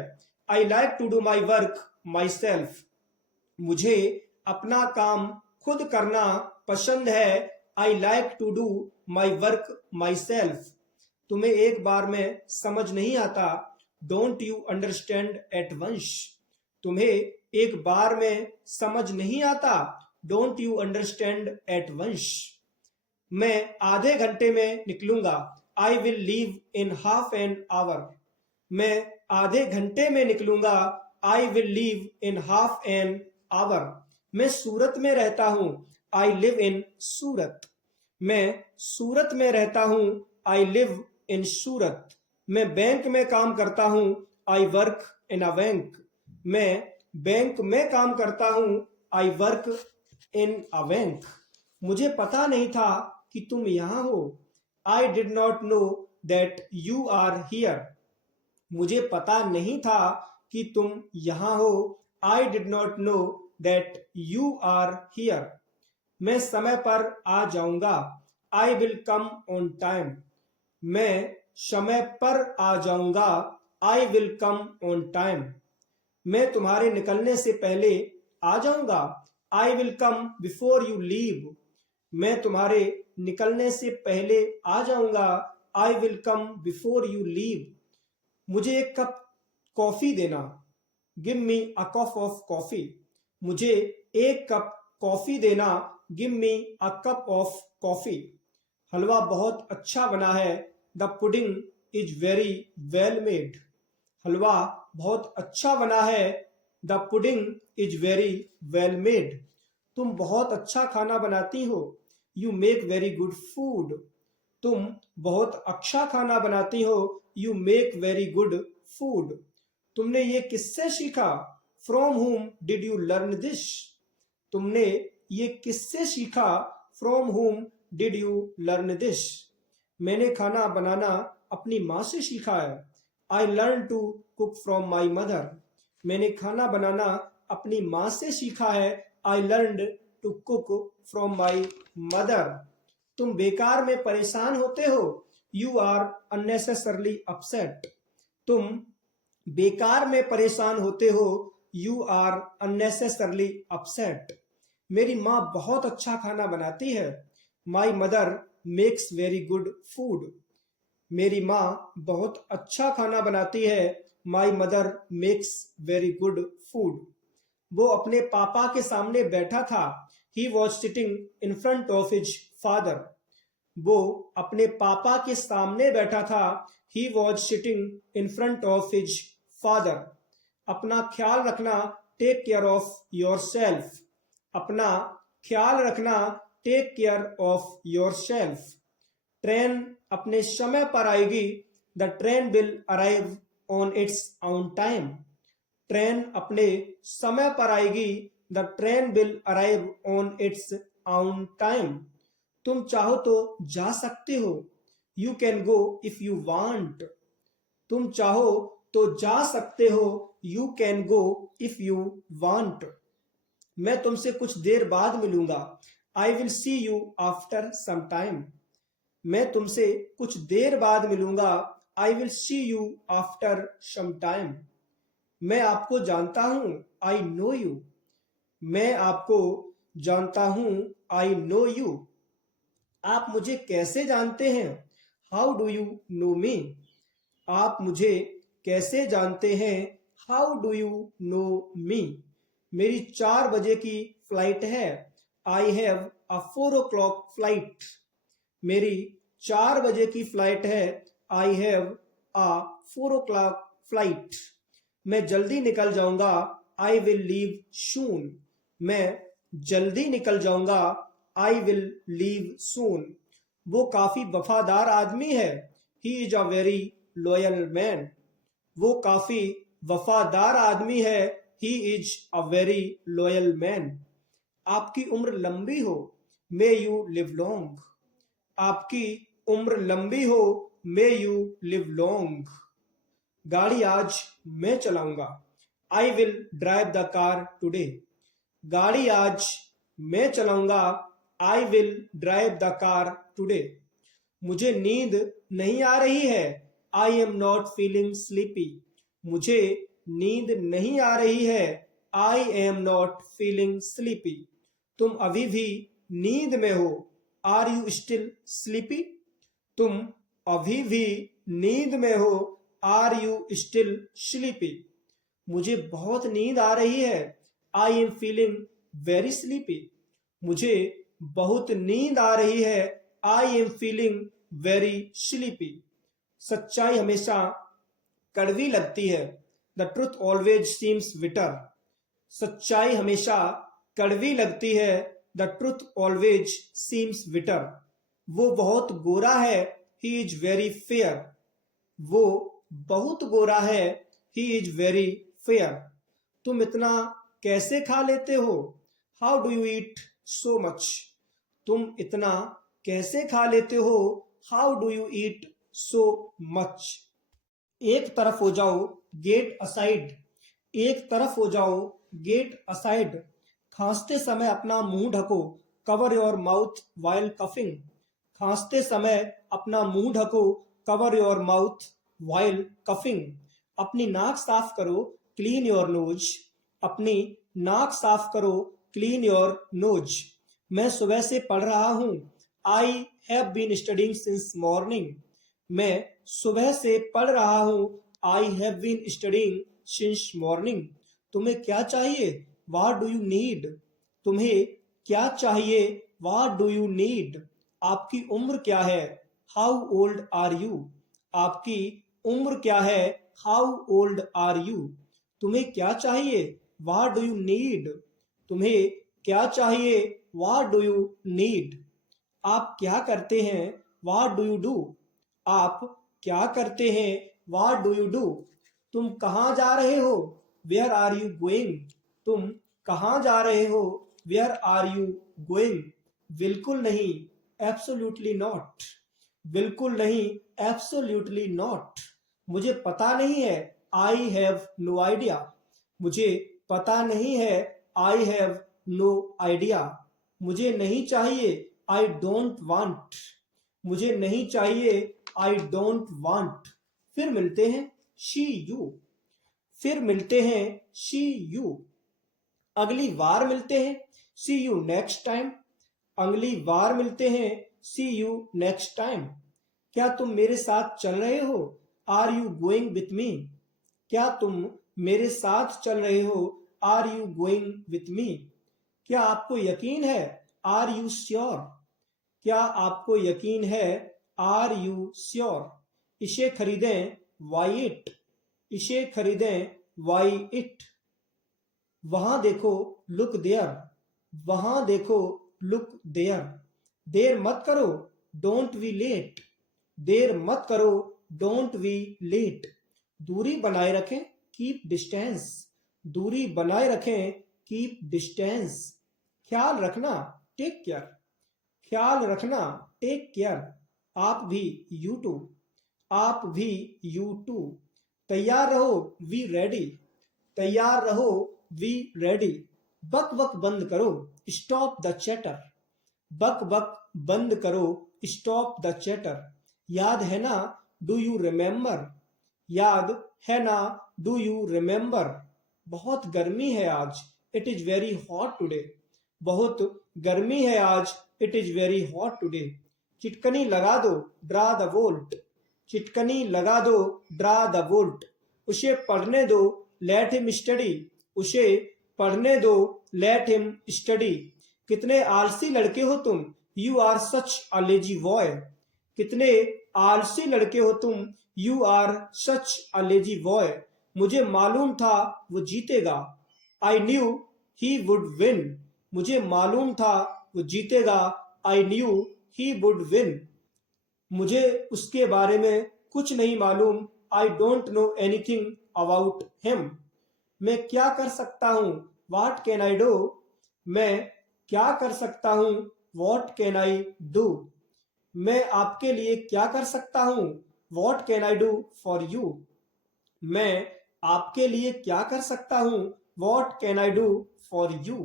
I like to do my work myself. मुझे अपना काम खुद करना पसंद है। I like to do my work myself. तुम्हें एक बार में समझ नहीं आता। Don't you understand at once. तुम्हें एक बार में समझ नहीं आता। Don't you understand at once. मैं आधे घंटे में निकलूंगा। I will leave in half an hour. मैं आधे घंटे में निकलूंगा। I will leave in half an hour. मैं सूरत में रहता हूं। I live in Surat. मैं सूरत में रहता हूं। I live in Surat. मैं बैंक में काम करता हूं। I work in a bank. मैं बैंक में काम करता हूं। I work in a bank. मुझे पता नहीं था कि तुम यहां हो। I did not know that you are here. मुझे पता नहीं था कि तुम यहां हो। I did not know that you are here. मैं समय पर आ जाऊंगा। I will come on time. मैं समय पर आ जाऊंगा। I will come on time. मैं तुम्हारे निकलने से पहले आ जाऊंगा। I will come before you leave. मैं तुम्हारे निकलने से पहले आ जाऊंगा। I will come before you leave. मुझे एक कप कॉफी देना। Give me a cup of coffee. मुझे एक कप कॉफी देना। Give me a cup of coffee. Halwa बहुत अच्छा बना है। The pudding is very well made. Halwa बहुत अच्छा बना है। The pudding is very well made. तुम बहुत अच्छा खाना बनाती हो। You make very good food. तुम बहुत अच्छा खाना बनाती हो। You make very good food. तुमने ये किससे सीखा? From whom did you learn this? तुमने ये किससे सीखा? From whom did you learn this? मैंने खाना बनाना अपनी माँ से सीखा है। I learn to cook from my mother. मैंने खाना बनाना अपनी माँ से सीखा है। I learned to cook from my mother. तुम बेकार में परेशान होते हो। You are unnecessarily upset. तुम बेकार में परेशान होते हो। You are unnecessarily upset. मेरी माँ बहुत अच्छा खाना बनाती है। My mother makes very good food. मेरी माँ बहुत अच्छा खाना बनाती है। My mother makes very good food. वो अपने पापा के सामने बैठा था। He was sitting in front of his father. वो अपने पापा के सामने बैठा था। He was sitting in front of his father. अपना ख्याल रखना, take care of yourself. अपना ख्याल रखना, take care of yourself. Train अपने समय पर आएगी। The train will arrive on its on time. Train अपने समय पर आएगी। The train will arrive on its on time. तुम चाहो तो जा सकते हो। You can go if you want. तुम चाहो तो जा सकते हो। You can go if you want. मैं तुमसे कुछ देर बाद मिलूंगा। I will see you after some time. मैं तुमसे कुछ देर बाद मिलूंगा। I will see you after some time. मैं आपको जानता हूं। I know you. मैं आपको जानता हूं। I know you. आप मुझे कैसे जानते हैं? How do you know me? आप मुझे कैसे जानते हैं? How do you know me? मेरी 4 बजे की फ्लाइट है। I have a 4 o'clock flight. मेरी 4 बजे की फ्लाइट है। I have a 4 o'clock flight. मैं जल्दी निकल जाऊंगा। आई विल लीव सून। मैं जल्दी निकल जाऊंगा। आई विल लीव सून। वो काफी वफादार आदमी है। He is a very loyal man. वो काफी वफादार आदमी है। He is a very loyal man. आपकी उम्र लंबी हो। May you live long. आपकी उम्र लंबी हो। May you live long. गाड़ी आज मैं चलाऊंगा। I will drive the car today. गाड़ी आज मैं चलाऊंगा। I will drive the car today. मुझे नींद नहीं आ रही है। I am not feeling sleepy. मुझे नींद नहीं आ रही है। I am not feeling sleepy. तुम अभी भी नींद में हो। Are you still sleepy? तुम अभी भी नींद में हो। Are you still sleepy? मुझे बहुत नींद आ रही है। I am feeling very sleepy. मुझे बहुत नींद आ रही है। I am feeling very sleepy. सच्चाई हमेशा कड़वी लगती है। The truth always seems bitter. सच्चाई हमेशा कड़वी लगती है। The truth always seems bitter. वो बहुत गोरा है। He is very fair. वो बहुत गोरा है। He is very fair. तुम इतना कैसे खा लेते हो? How do you eat so much? तुम इतना कैसे खा लेते हो? How do you eat so much? एक तरफ हो जाओ, गेट असाइड। एक तरफ हो जाओ, गेट असाइड। खांसते समय अपना मुंह ढको। Cover your mouth while coughing. खांसते समय अपना मुंह ढको। Cover your mouth while coughing. अपनी नाक साफ करो। Clean your nose. अपनी नाक साफ करो। Clean your nose. मैं सुबह से पढ़ रहा हूँ। I have been studying since morning. मैं सुबह से पढ़ रहा हूँ। I have been studying since morning. तुम्हें क्या चाहिए? What do you need? तुम्हें क्या चाहिए? What do you need? आपकी उम्र क्या है? How old are you? आपकी उम्र क्या है? How old are you? तुम्हें क्या चाहिए? What do you need? तुम्हें क्या चाहिए? What do you need? आप क्या करते हैं? What do you do? आप क्या करते हैं? What do you do? तुम कहाँ जा रहे हो? Where are you going? तुम कहाँ जा रहे हो? Where are you going? बिल्कुल नहीं, एब्सोल्युटली नॉट। बिल्कुल नहीं, एब्सोल्युटली नॉट। मुझे पता नहीं है। I have no idea. मुझे पता नहीं है, आई हैव नो आइडिया। मुझे नहीं चाहिए, आई डोंट वांट। मुझे नहीं चाहिए, आई डोंट वांट। फिर मिलते हैं, शी यू। फिर मिलते हैं, शी यू। अगली बार मिलते हैं, सी यू नेक्स्ट टाइम। अगली बार मिलते हैं, सी यू नेक्स्ट टाइम। क्या तुम मेरे साथ चल रहे हो? Are you going with me? क्या तुम मेरे साथ चल रहे हो? Are you going with me? क्या आपको यकीन है? Are you sure? क्या आपको यकीन है? Are you sure? इसे खरीदें, वाई इट। इसे खरीदें, वाई इट। वहां देखो, लुक देयर। वहां देखो, लुक देयर। देर मत करो, डोंट वी लेट। देर मत करो, डोंट वी लेट। दूरी बनाए रखें, कीप डिस्टेंस। दूरी बनाए रखें, कीप डिस्टेंस। ख्याल रखना, टेक केयर। ख्याल रखना, टेक केयर। आप भी, यू टू। आप भी, यू टू। तैयार रहो, वी रेडी। तैयार रहो, वी रेडी। बक बक बंद करो, स्टॉप द चैटर। बक बक बंद करो, स्टॉप द चैटर। याद है ना, डू यू रिमेम्बर? याद है ना, डू यू रिमेम्बर? बहुत गर्मी है आज, it is very hot today. बहुत गर्मी है आज, it is very hot today. चिटकनी लगा दो, ड्रा द वोल्ट। चिटकनी लगा दो, ड्रा द वोल्ट। उसे पढ़ने दो, लेट हिम स्टडी। उसे पढ़ने दो, लेट हिम स्टडी। कितने आलसी लड़के हो तुम, you are such a lazy boy. कितने आलसी लड़के हो तुम, you are such a lazy boy. मुझे मालूम था वो जीतेगा, I knew he would win. मुझे मालूम था वो जीतेगा, I knew he would win. मुझे उसके बारे में कुछ नहीं मालूम, I don't know anything about him. मैं क्या कर सकता हूँ, वाट कैन आई डू? मैं क्या कर सकता हूँ, वॉट कैन आई डू? मैं आपके लिए क्या कर सकता हूँ, what can I do for you? मैं आपके लिए क्या कर सकता हूँ, what can I do for you?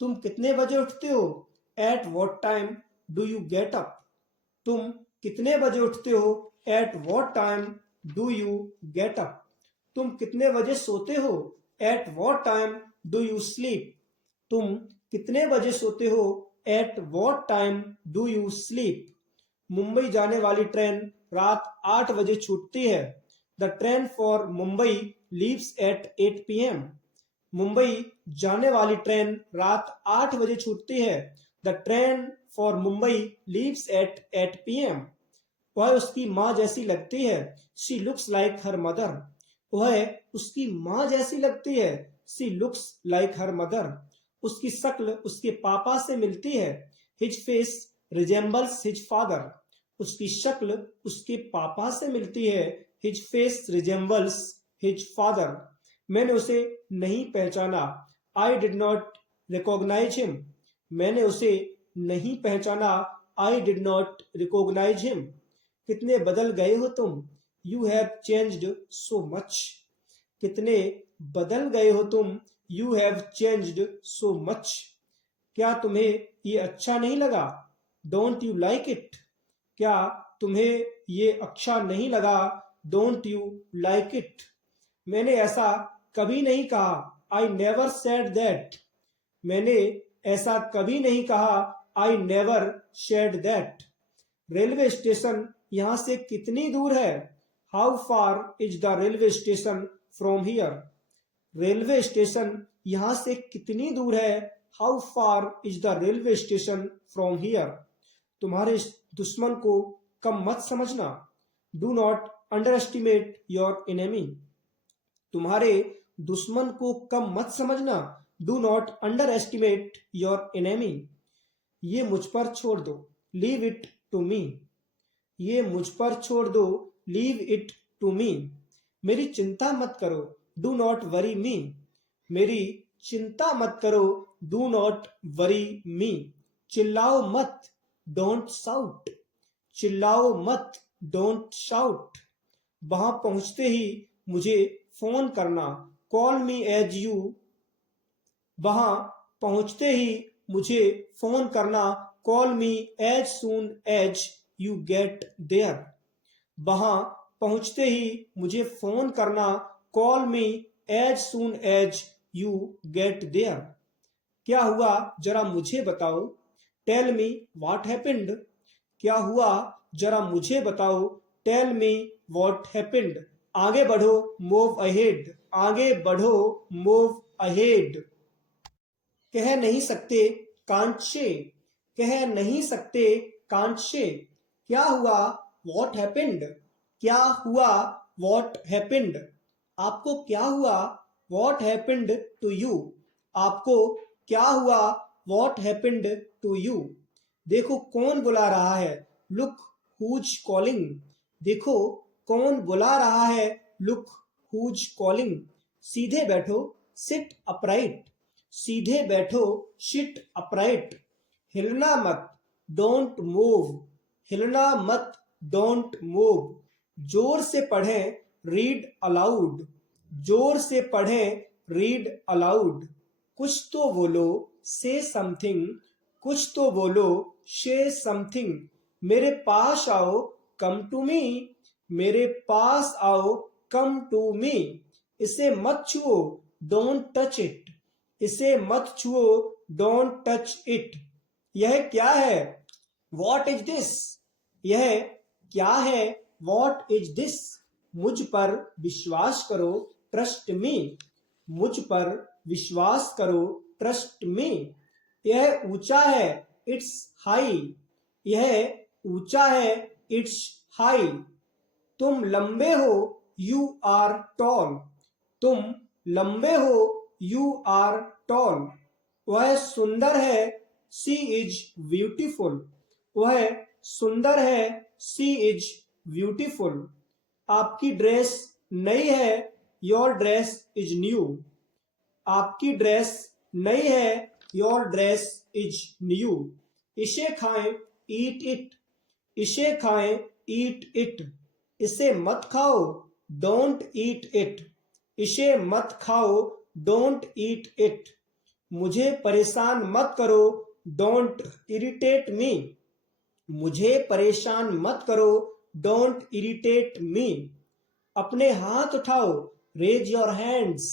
तुम कितने बजे उठते हो, at what time do you get up? तुम कितने बजे उठते हो, at what time do you get up? तुम कितने बजे सोते हो, at what time do you sleep? तुम कितने बजे सोते हो, at what time do you sleep? Mumbai जाने वाली ट्रेन रात 8 बजे छूटती है। The train for Mumbai leaves eight 8 p.m. Mumbai जाने वाली ट्रेन रात 8 बजे छूटती है। The train for Mumbai leaves eight 8 p.m. वह उसकी माँ जैसी लगती है, she looks like her mother. वह उसकी माँ जैसी लगती है, she looks like her mother. उसकी शक्ल उसके पापा से मिलती है, his face resembles his father. उसकी शक्ल उसके पापा से मिलती है, his face resembles his father. मैंने उसे नहीं पहचाना, I did not recognise him. मैंने उसे नहीं पहचाना, I did not recognise him. कितने बदल गए हो तुम, you have changed so much. कितने बदल गए हो तुम, you have changed so much. क्या तुम्हें ये अच्छा नहीं लगा, डोंट यू लाइक इट? क्या तुम्हें ये अच्छा नहीं लगा, डोंट यू लाइक इट? मैंने ऐसा कभी नहीं कहा, आई नेवर सेड दैट। मैंने ऐसा कभी नहीं कहा, I never said that. Railway station यहाँ से कितनी दूर है, how far is the railway station from here? Railway station यहाँ से कितनी दूर है, how far is the railway station from here? तुम्हारे दुश्मन को कम मत समझना, do not under estimate your enemy. तुम्हारे दुश्मन को कम मत समझना, do not under estimate your enemy. ये मुझ पर छोड़ दो, लीव इट टू मी। ये मुझ पर छोड़ दो, लीव इट टू मी। मेरी चिंता मत करो, डू नॉट वरी मी। मेरी चिंता मत करो, डू नॉट वरी मी। चिल्लाओ मत, डोंट शाउट। चिल्लाओ मत, डोंट शाउट। वहां पहुंचते ही मुझे फोन करना, कॉल मी एज यू वहां पहुंचते ही मुझे फोन करना, call me as soon as you get there. वहां पहुंचते ही मुझे फोन करना, call me as soon as you get there. क्या हुआ जरा मुझे बताओ, टेल मी व्हाट हैपेंड। क्या हुआ जरा मुझे बताओ, टेल मी व्हाट हैपेंड। आगे बढ़ो, मूव अहेड। आगे बढ़ो, मूव अहेड। कह नहीं सकते, कांट से। कह नहीं सकते, कांट से। क्या हुआ, व्हाट हैपेंड। क्या हुआ, व्हाट हैपेंड। आपको क्या हुआ, व्हाट हैपेंड टू यू। आपको क्या हुआ, व्हाट हैपेंड टू यू। देखो कौन बुला रहा है, लुक हुज कॉलिंग। देखो कौन बुला रहा है, लुक हुज कॉलिंग। सीधे बैठो, सिट अपराइट। सीधे बैठो, सिट अपराइट। हिलना मत, डोंट मूव। हिलना मत, डोंट मूव। जोर से पढ़ें, रीड अलाउड। जोर से पढ़ें, रीड अलाउड। कुछ तो बोलो, से समथिंग। कुछ तो बोलो, से समथिंग। मेरे पास आओ, कम टू मी। मेरे पास आओ, कम टू मी। इसे मत छुओ, डोंट टच इट। इसे मत छुओ, डोंट टच इट। यह क्या है, वॉट इज दिस। यह क्या है, वॉट इज दिस। मुझ पर विश्वास करो, ट्रस्ट मी। मुझ पर विश्वास करो, ट्रस्ट मी। यह ऊंचा है, इट्स हाई। यह ऊंचा है, इट्स हाई। तुम लंबे हो, यू आर टॉल। तुम लंबे हो, यू आर टॉल। वह सुंदर है, सी इज ब्यूटीफुल। वह सुंदर है, सी इज ब्यूटीफुल। आपकी ड्रेस नई है, योर ड्रेस इज न्यू। आपकी ड्रेस नई है, योर ड्रेस इज न्यू। इसे खाएं, ईट इट। इसे खाएं, ईट इट। इसे मत खाओ, डोंट ईट इट। इसे मत खाओ, डोंट ईट इट। मुझे परेशान मत करो, डोंट इरिटेट मी। मुझे परेशान मत करो, डोंट इरिटेट मी। अपने हाथ उठाओ, रेज योर हैंड्स।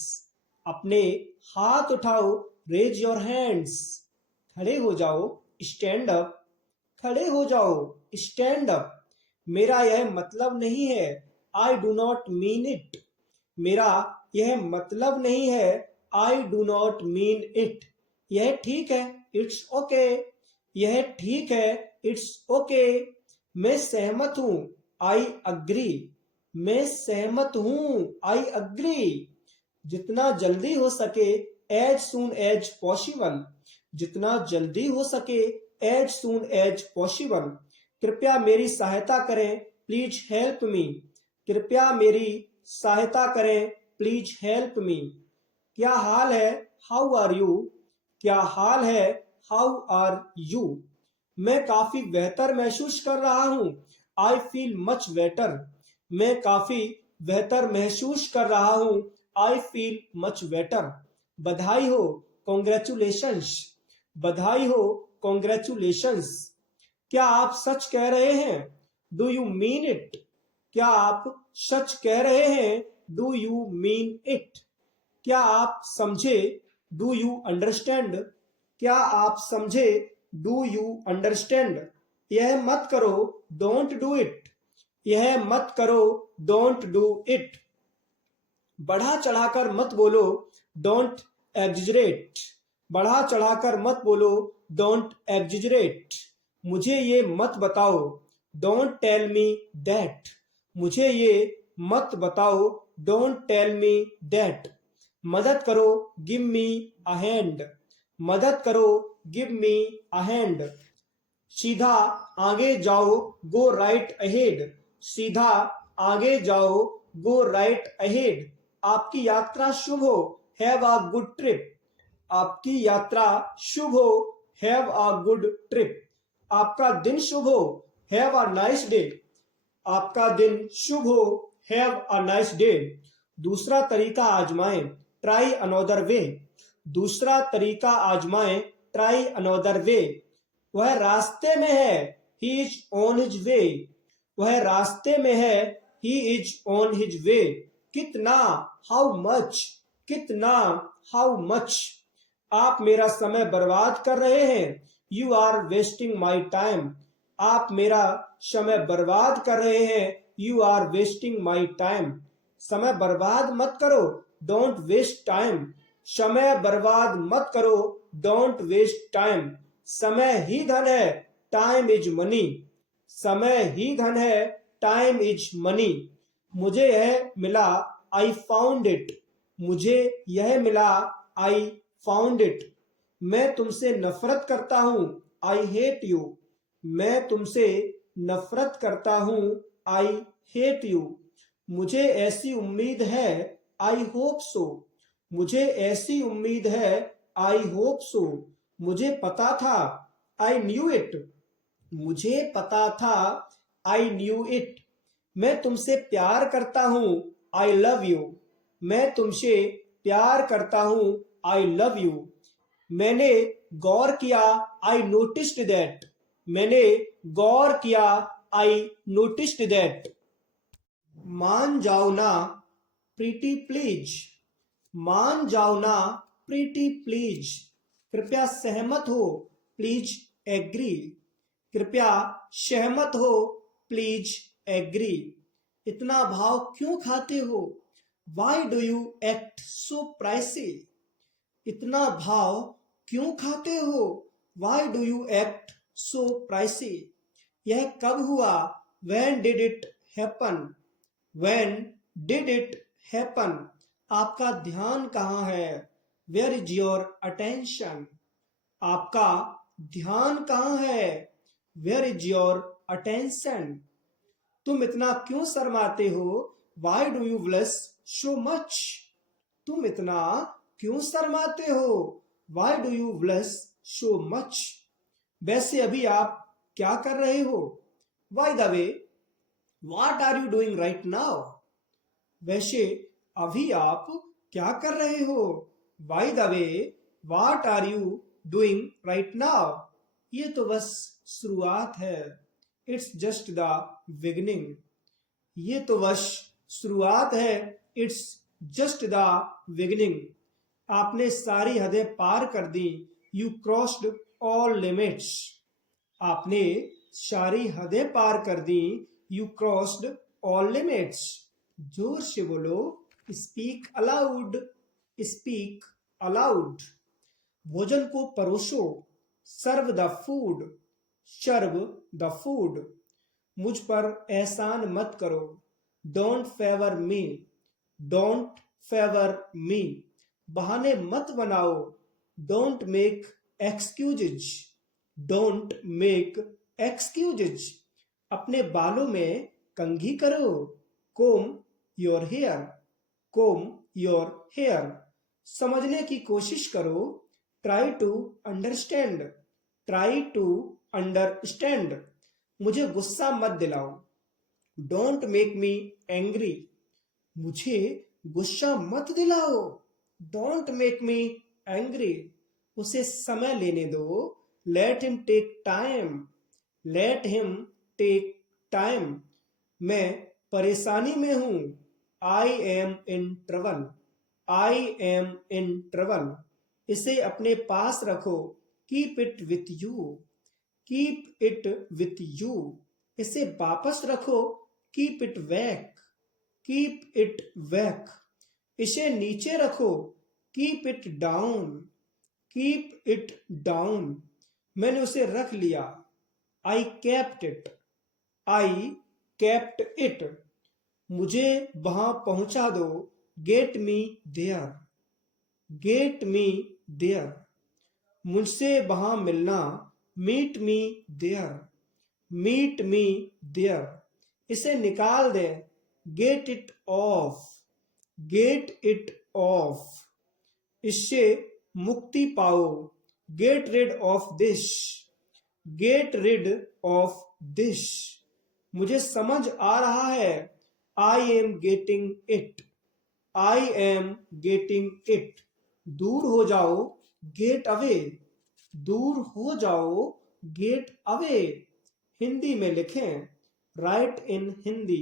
अपने हाथ उठाओ, रेज योर हैंड्स। खड़े हो जाओ, स्टैंड अप। खड़े हो जाओ, स्टैंड अप। मेरा यह मतलब नहीं है, आई डू नॉट मीन इट। मेरा यह मतलब नहीं है, आई डू नॉट मीन इट। यह ठीक है, इट्स ओके। यह ठीक है, इट्स ओके। मैं सहमत हूं, आई अग्री। मैं सहमत हूं, आई अग्री। जितना जल्दी हो सके, एज सून एज पॉसिबल। जितना जल्दी हो सके, एज सून एज पॉसिबल। कृपया मेरी सहायता करें, प्लीज हेल्प मी। कृपया मेरी सहायता करें, प्लीज हेल्प मी। क्या हाल है, हाउ आर यू। क्या हाल है, हाउ आर यू। मैं काफी बेहतर महसूस कर रहा हूं, आई फील मच बेटर। मैं काफी बेहतर महसूस कर रहा हूं, आई फील मच बेटर। बधाई हो, कॉन्ग्रेचुलेशंस। बधाई हो, कॉन्ग्रेचुलेशंस। क्या आप सच कह रहे हैं, डू यू मीन इट। क्या आप सच कह रहे हैं, डू यू मीन इट। क्या आप समझे, डू यू अंडरस्टैंड। क्या आप समझे, डू यू अंडरस्टैंड। यह मत करो, डोंट डू इट। यह मत करो, डोंट डू इट। बढ़ा चढ़ाकर मत बोलो, डोंट एग्जिजरेट। बढ़ा चढ़ाकर मत बोलो, डोंट एग्जिजरेट। मुझे ये मत बताओ, डोंट टेल मी दैट। मुझे ये मत बताओ, डोंट टेल मी दैट। मदद करो, गिव मी अ हैंड। मदद करो, गिव मी अ हैंड। सीधा आगे जाओ, गो राइट अहेड। सीधा आगे जाओ, गो राइट अहेड। आपकी यात्रा शुभ हो, हैव अ गुड ट्रिप। आपकी यात्रा शुभ हो, हैव अ गुड ट्रिप। आपका दिन शुभ हो, हैव अ नाइस डे। आपका दिन शुभ हो, हैव अ नाइस डे। दूसरा तरीका आजमाएं, ट्राई अनदर वे। दूसरा तरीका आजमाएं, ट्राई अनदर वे। वह रास्ते में है, he is on his way. वह रास्ते में है, he is on his way. कितना, हाउ मच। कितना, हाउ मच। आप मेरा समय बर्बाद कर रहे हैं, you are wasting my time. आप मेरा समय बर्बाद कर रहे हैं, you are wasting my time. समय बर्बाद मत करो, डोंट वेस्ट टाइम। समय बर्बाद मत करो, डोंट वेस्ट टाइम। समय ही धन है, टाइम इज मनी। समय ही धन है, टाइम इज मनी। मुझे यह मिला, आई फाउंड इट। मुझे यह मिला, आई फाउंड इट। मैं तुमसे नफरत करता हूं, आई हेट यू। मैं तुमसे नफरत करता हूं, आई हेट यू। मुझे ऐसी उम्मीद है, आई होप सो। मुझे ऐसी उम्मीद है, आई होप सो। मुझे पता था, आई न्यू इट। मुझे पता था, आई न्यू इट। मैं तुमसे प्यार करता हूं, आई लव यू। मैं तुमसे प्यार करता हूं, आई लव यू। मैंने गौर किया, आई नोटिस्ड दैट। मैंने गौर किया, आई नोटिस्ड दैट। मान जाओ ना, प्रीटी प्लीज। मान जाओ ना, प्रीटी प्लीज। कृपया सहमत हो, प्लीज एग्री। कृपया सहमत हो, प्लीज एग्री। इतना भाव क्यों खाते हो, why do you act so pricey. इतना भाव क्यों खाते हो, why do you act so pricey. यह कब हुआ, when did it happen। when did it happen। आपका ध्यान कहाँ है, where is your attention। आपका ध्यान कहाँ है, where is your attention। तुम इतना क्यों शर्माते हो, why do you blush so much। तुम इतना क्यों शर्माते हो, why do you blush so much। वैसे अभी आप क्या कर रहे हो, by the way what are you doing right now। वैसे अभी आप क्या कर रहे हो, by the way what are you doing right now। ये तो बस शुरुआत है, it's just the beginning। ये तो बस शुरुआत है, it's just the beginning। आपने सारी हदें पार कर दी, you crossed all limits। आपने सारी हदें पार कर दी, you crossed all limits। जोर से बोलो, स्पीक अलाउड। Speak aloud. भोजन को परोसो, serve the food. Serve the food. मुझ पर एहसान मत करो, don't favour me. Don't favour me. बहाने मत बनाओ, don't make excuses. Don't make excuses. अपने बालों में कंघी करो, comb your hair. Comb your hair. समझने की कोशिश करो, try to understand. Try to understand. मुझे गुस्सा मत दिलाओ, डोंट मेक मी एंग्री। मुझे गुस्सा मत दिलाओ, डोंट मेक मी एंग्री। उसे समय लेने दो, let him take time. Let him take time. मैं परेशानी में हूं, I am in trouble. I am in trouble. इसे अपने पास रखो, keep it with you. Keep it with you. इसे वापस रखो, keep it back. Keep it back. इसे नीचे रखो, keep it down. Keep it down. मैंने उसे रख लिया, I kept it. I kept it. मुझे वहां पहुंचा दो, get me there. Get me there. मुझसे वहां मिलना, meet me there. Meet me there. इसे निकाल दे, get it off. Get it off. इससे मुक्ति पाओ, get rid of this. Get rid of this. मुझे समझ आ रहा है, I am getting it. I am getting it. दूर हो जाओ, गेट अवे। दूर हो जाओ, गेट अवे। हिंदी में लिखें, write in Hindi,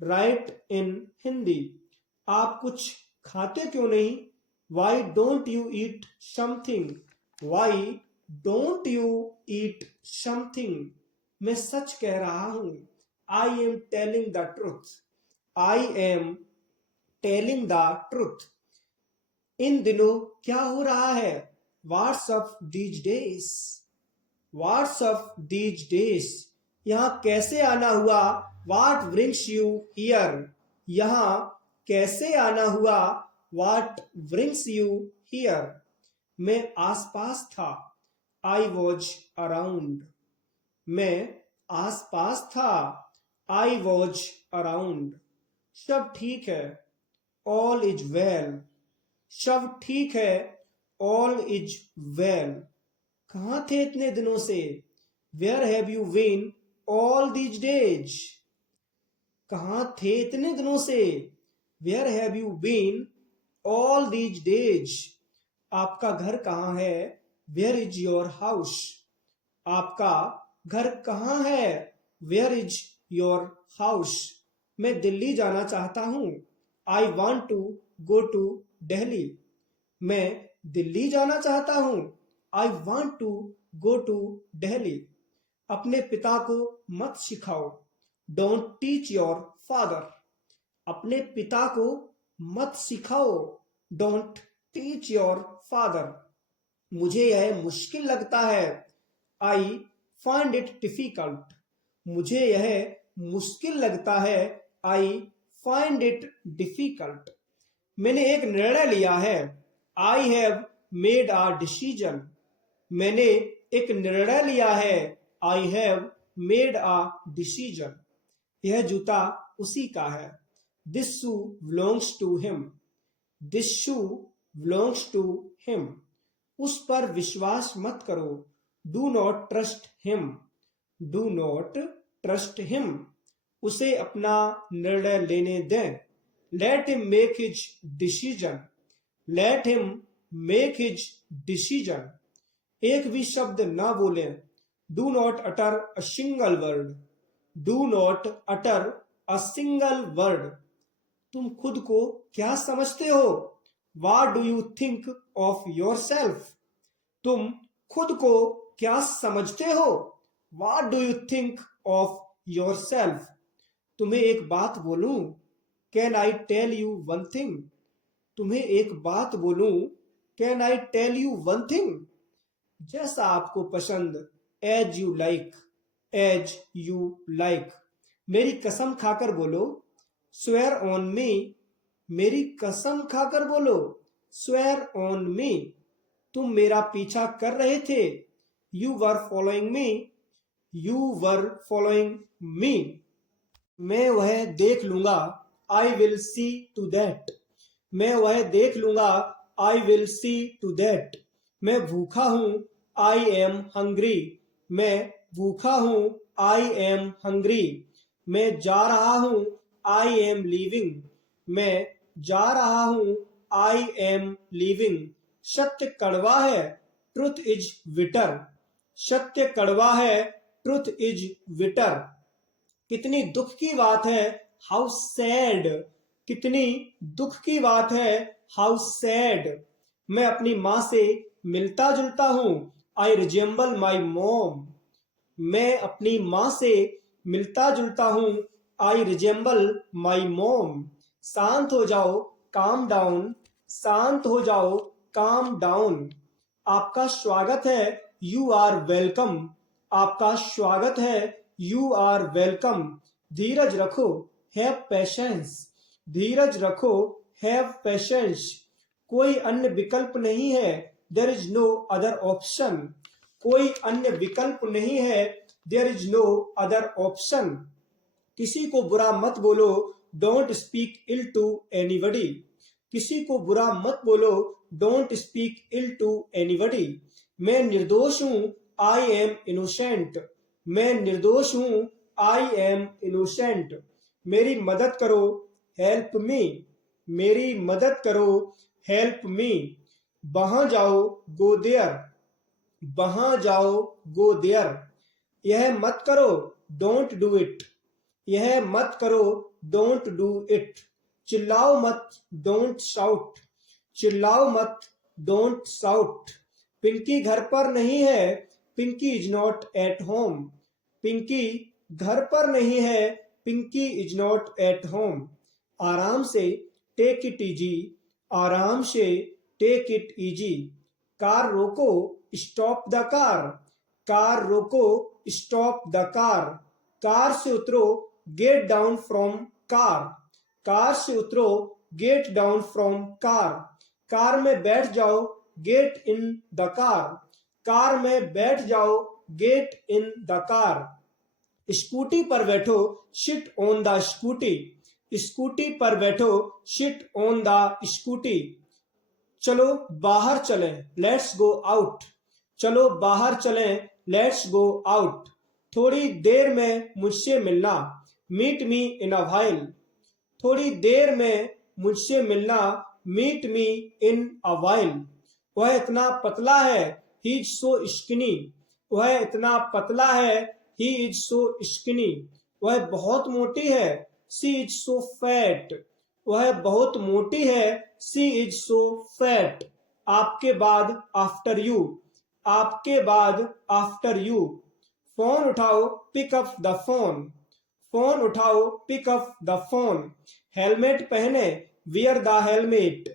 write in Hindi. आप कुछ खाते क्यों नहीं? Why don't you eat something? Why don't you eat something? मैं सच कह रहा हूं। I am telling the truth. I am telling the truth. इन दिनों क्या हो रहा है? What's up these days? What's up these days? यहां कैसे आना हुआ? What brings you here? यहां कैसे आना हुआ? What brings you here? मैं आसपास था। I was around. मैं आसपास था। I was around. सब ठीक है। All is well. सब ठीक है। All is well. कहाँ थे इतने दिनों से? Where have you been all these days? कहाँ थे इतने दिनों से? Where have you been all these days? आपका घर कहाँ है? Where is your house? आपका घर कहाँ है? Where is your house? मैं दिल्ली जाना चाहता हूँ। I want to go to Delhi. मैं दिल्ली जाना चाहता हूँ। I want to go to Delhi. अपने पिता को मत सिखाओ। Don't teach your father. अपने पिता को मत सिखाओ। Don't teach your father. मुझे यह मुश्किल लगता है। I find it difficult. मुझे यह मुश्किल लगता है। I find it difficult. मैंने एक निर्णय लिया है। I have made a decision. मैंने एक निर्णय लिया है। I have made a decision. यह जूता उसी का है। This shoe belongs to him. This shoe belongs to him. उस पर विश्वास मत करो। Do not trust him. Do not trust him. उसे अपना निर्णय लेने दें। Let him make his decision. Let him make his decision. एक भी शब्द ना बोलें। Do not utter a single word. Do not utter a single word. तुम खुद को क्या समझते हो? What do you think of yourself? तुम खुद को क्या समझते हो? What do you think of yourself? तुम्हें एक बात बोलूं? Can I tell you one thing? तुम्हें एक बात बोलूं? Can I tell you one thing? जैसा आपको पसंद। As you like. As you like. मेरी कसम खाकर बोलो। Swear on me. मेरी कसम खाकर बोलो। Swear on me. तुम मेरा पीछा कर रहे थे। You were following me. You were following me. मैं वह देख लूंगा। I will see to that. मैं वह देख लूंगा। I will see to that. मैं भूखा हूं। I am hungry. मैं भूखा हूं। I am hungry. मैं जा रहा हूं। I am leaving. मैं जा रहा हूं। I am leaving. सत्य कड़वा है। Truth is bitter. सत्य कड़वा है। Truth is bitter. कितनी दुख की बात है। How sad. कितनी दुख की बात है। How sad. मैं अपनी माँ से मिलता जुलता हूँ। आई रिजेंबल माई मॉम। मैं अपनी माँ से मिलता जुलता हूँ। आई रिजेंबल माई मॉम। शांत हो जाओ। Calm down. शांत हो जाओ। Calm down. आपका स्वागत है। You are welcome. आपका स्वागत है। You are welcome. धीरज रखो। Have patience. धीरज रखो। Have patience. कोई अन्य विकल्प नहीं है। There is no other option. कोई अन्य विकल्प नहीं है। There is no other option. किसी को बुरा मत बोलो। Don't speak ill to anybody. किसी को बुरा मत बोलो। Don't speak ill to anybody. मैं निर्दोष हूं। I am innocent. मैं निर्दोष हूं। I am innocent. मेरी मदद करो। Help me. मेरी मदद करो। Help me. वहां जाओ, गो देयर, वहां जाओ, गो देयर। यह मत करो, डोंट डू इट, यह मत करो, डोंट डू इट। चिल्लाओ मत, डोंट शाउट, चिल्लाओ मत, डोंट शाउट। पिंकी घर पर नहीं है, Pinky is not at home, Pinky घर पर नहीं है, Pinky is not at home. आराम से, टेक इट इजी, आराम से, टेक इट इजी। कार रोको, स्टॉप द कार, कार रोको, स्टॉप द कार। कार से उतरो, get down from car, car से उतरो, get down from car. Car में बैठ जाओ, get in the car, car में बैठ जाओ, get in the car. Scooty पर बैठो, sit on the scooty, scooty पर बैठो, सिट ऑन द स्कूटी। चलो बाहर चलें, लेट्स गो आउट, चलो बाहर चलें, लेट्स गो आउट। थोड़ी देर में मुझसे मिलना, meet me in a while, थोड़ी देर में मुझसे मिलना, meet me in a while. वह इतना पतला है, ही इज सो स्किनी, वह इतना पतला है, ही इज सो स्किनी। वह बहुत मोटी है, सी इज सो फैट, वह बहुत मोटी है, सी इज सो फैट। आपके बाद, आफ्टर यू, आपके बाद, आफ्टर यू। फोन उठाओ, pick up the phone, phone उठाओ, pick up the phone. Helmet पहने, वियर द हेलमेट,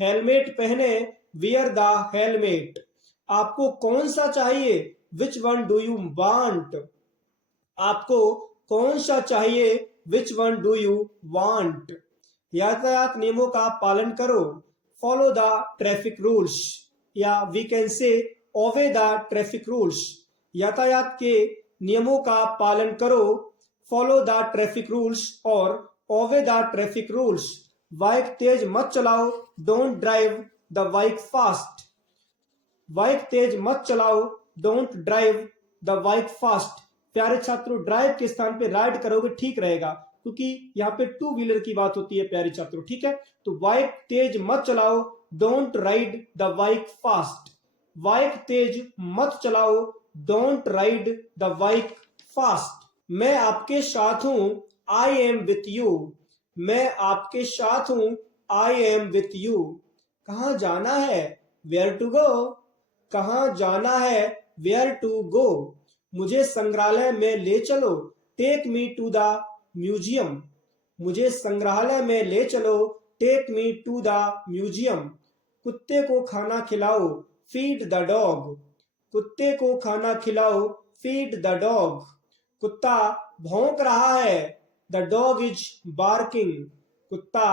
हेलमेट पहने, वियर द हेलमेट। आपको कौन सा चाहिए, which one do you want, आपको कौन सा चाहिए, which one do you want. यातायात नियमों का पालन करो, फॉलो द ट्रैफिक रूल्स, या we can say obey the traffic rules. यातायात के नियमों का पालन करो, फॉलो द ट्रैफिक रूल्स और obey the traffic rules. Bike तेज मत चलाओ, don't drive the bike fast, bike तेज मत चलाओ, don't drive the bike fast. प्यारे छात्रों, ड्राइव के स्थान पे राइड करोगे ठीक रहेगा, क्योंकि यहाँ पे टू व्हीलर की बात होती है प्यारे छात्रों, ठीक है। तो बाइक तेज मत चलाओ, don't ride the bike fast, bike तेज मत चलाओ, don't ride the bike fast. मैं आपके साथ हूं, आई एम विथ यू, मैं आपके साथ हूं, आई एम विथ यू। कहां जाना है, वेयर टू गो, कहां जाना है, वेयर टू गो। मुझे संग्रहालय में ले चलो, take me to the museum, मुझे संग्रहालय में ले चलो, take me to the museum. कुत्ते को खाना खिलाओ, फीड द डॉग, कुत्ते को खाना खिलाओ, फीड द डॉग। कुत्ता भौंक रहा है, द डॉग इज बार्किंग, कुत्ता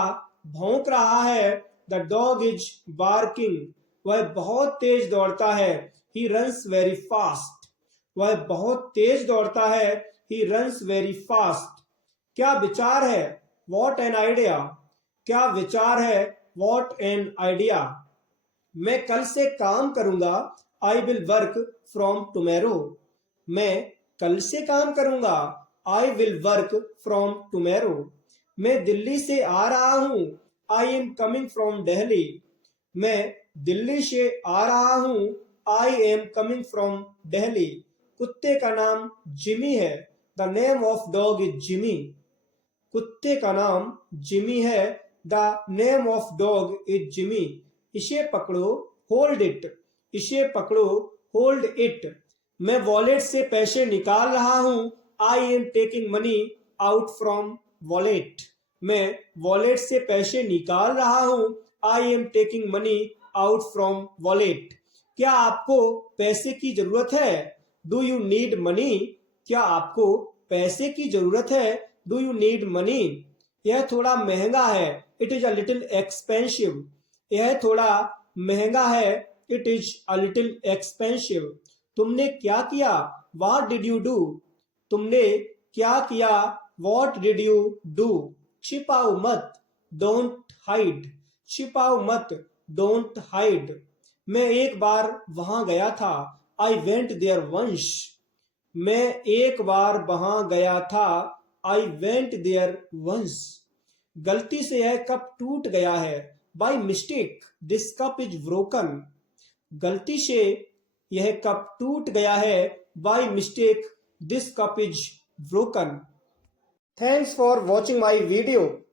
भौंक रहा है, द डॉग इज बार्किंग। वह बहुत तेज दौड़ता है, ही रन्स वेरी फास्ट, वह बहुत तेज दौड़ता है, ही रन्स वेरी फास्ट। क्या विचार है, वॉट एन आइडिया, क्या विचार है, वॉट एन आइडिया। मैं कल से काम करूंगा, I will work from tomorrow, मैं कल से काम करूंगा, I will work from tomorrow. मैं दिल्ली से आ रहा हूं, I am coming from Delhi, मैं दिल्ली से आ रहा हूं, I am coming from Delhi. कुत्ते का नाम जिमी है, the name of dog is Jimmy, कुत्ते का नाम जिमी है, the name of dog is Jimmy. इसे पकड़ो, होल्ड इट, इसे पकड़ो, होल्ड इट। मैं वॉलेट से पैसे निकाल रहा हूं, I am taking money out from wallet, मैं वॉलेट से पैसे निकाल रहा हूं, I am taking money out from wallet. क्या आपको पैसे की जरूरत है, डू यू नीड मनी, क्या आपको पैसे की जरूरत है, डू यू नीड मनी। यह थोड़ा महंगा है, it is a little expensive, यह थोड़ा महंगा है, it is a little expensive. तुमने क्या किया, व्हाट डिड यू डू, तुमने क्या किया, व्हाट डिड यू डू। छिपाओ मत, डोंट हाइड, छिपाओ मत, डोंट हाइड। मैं एक बार वहां गया था, आई वेंट देयर वंस, मैं एक बार वहां गया था, आई वेंट देयर वंस। गलती से यह कप टूट गया है, by mistake this cup is broken. गलती से यह कप टूट गया है। By mistake this cup is broken. Thanks for watching my video.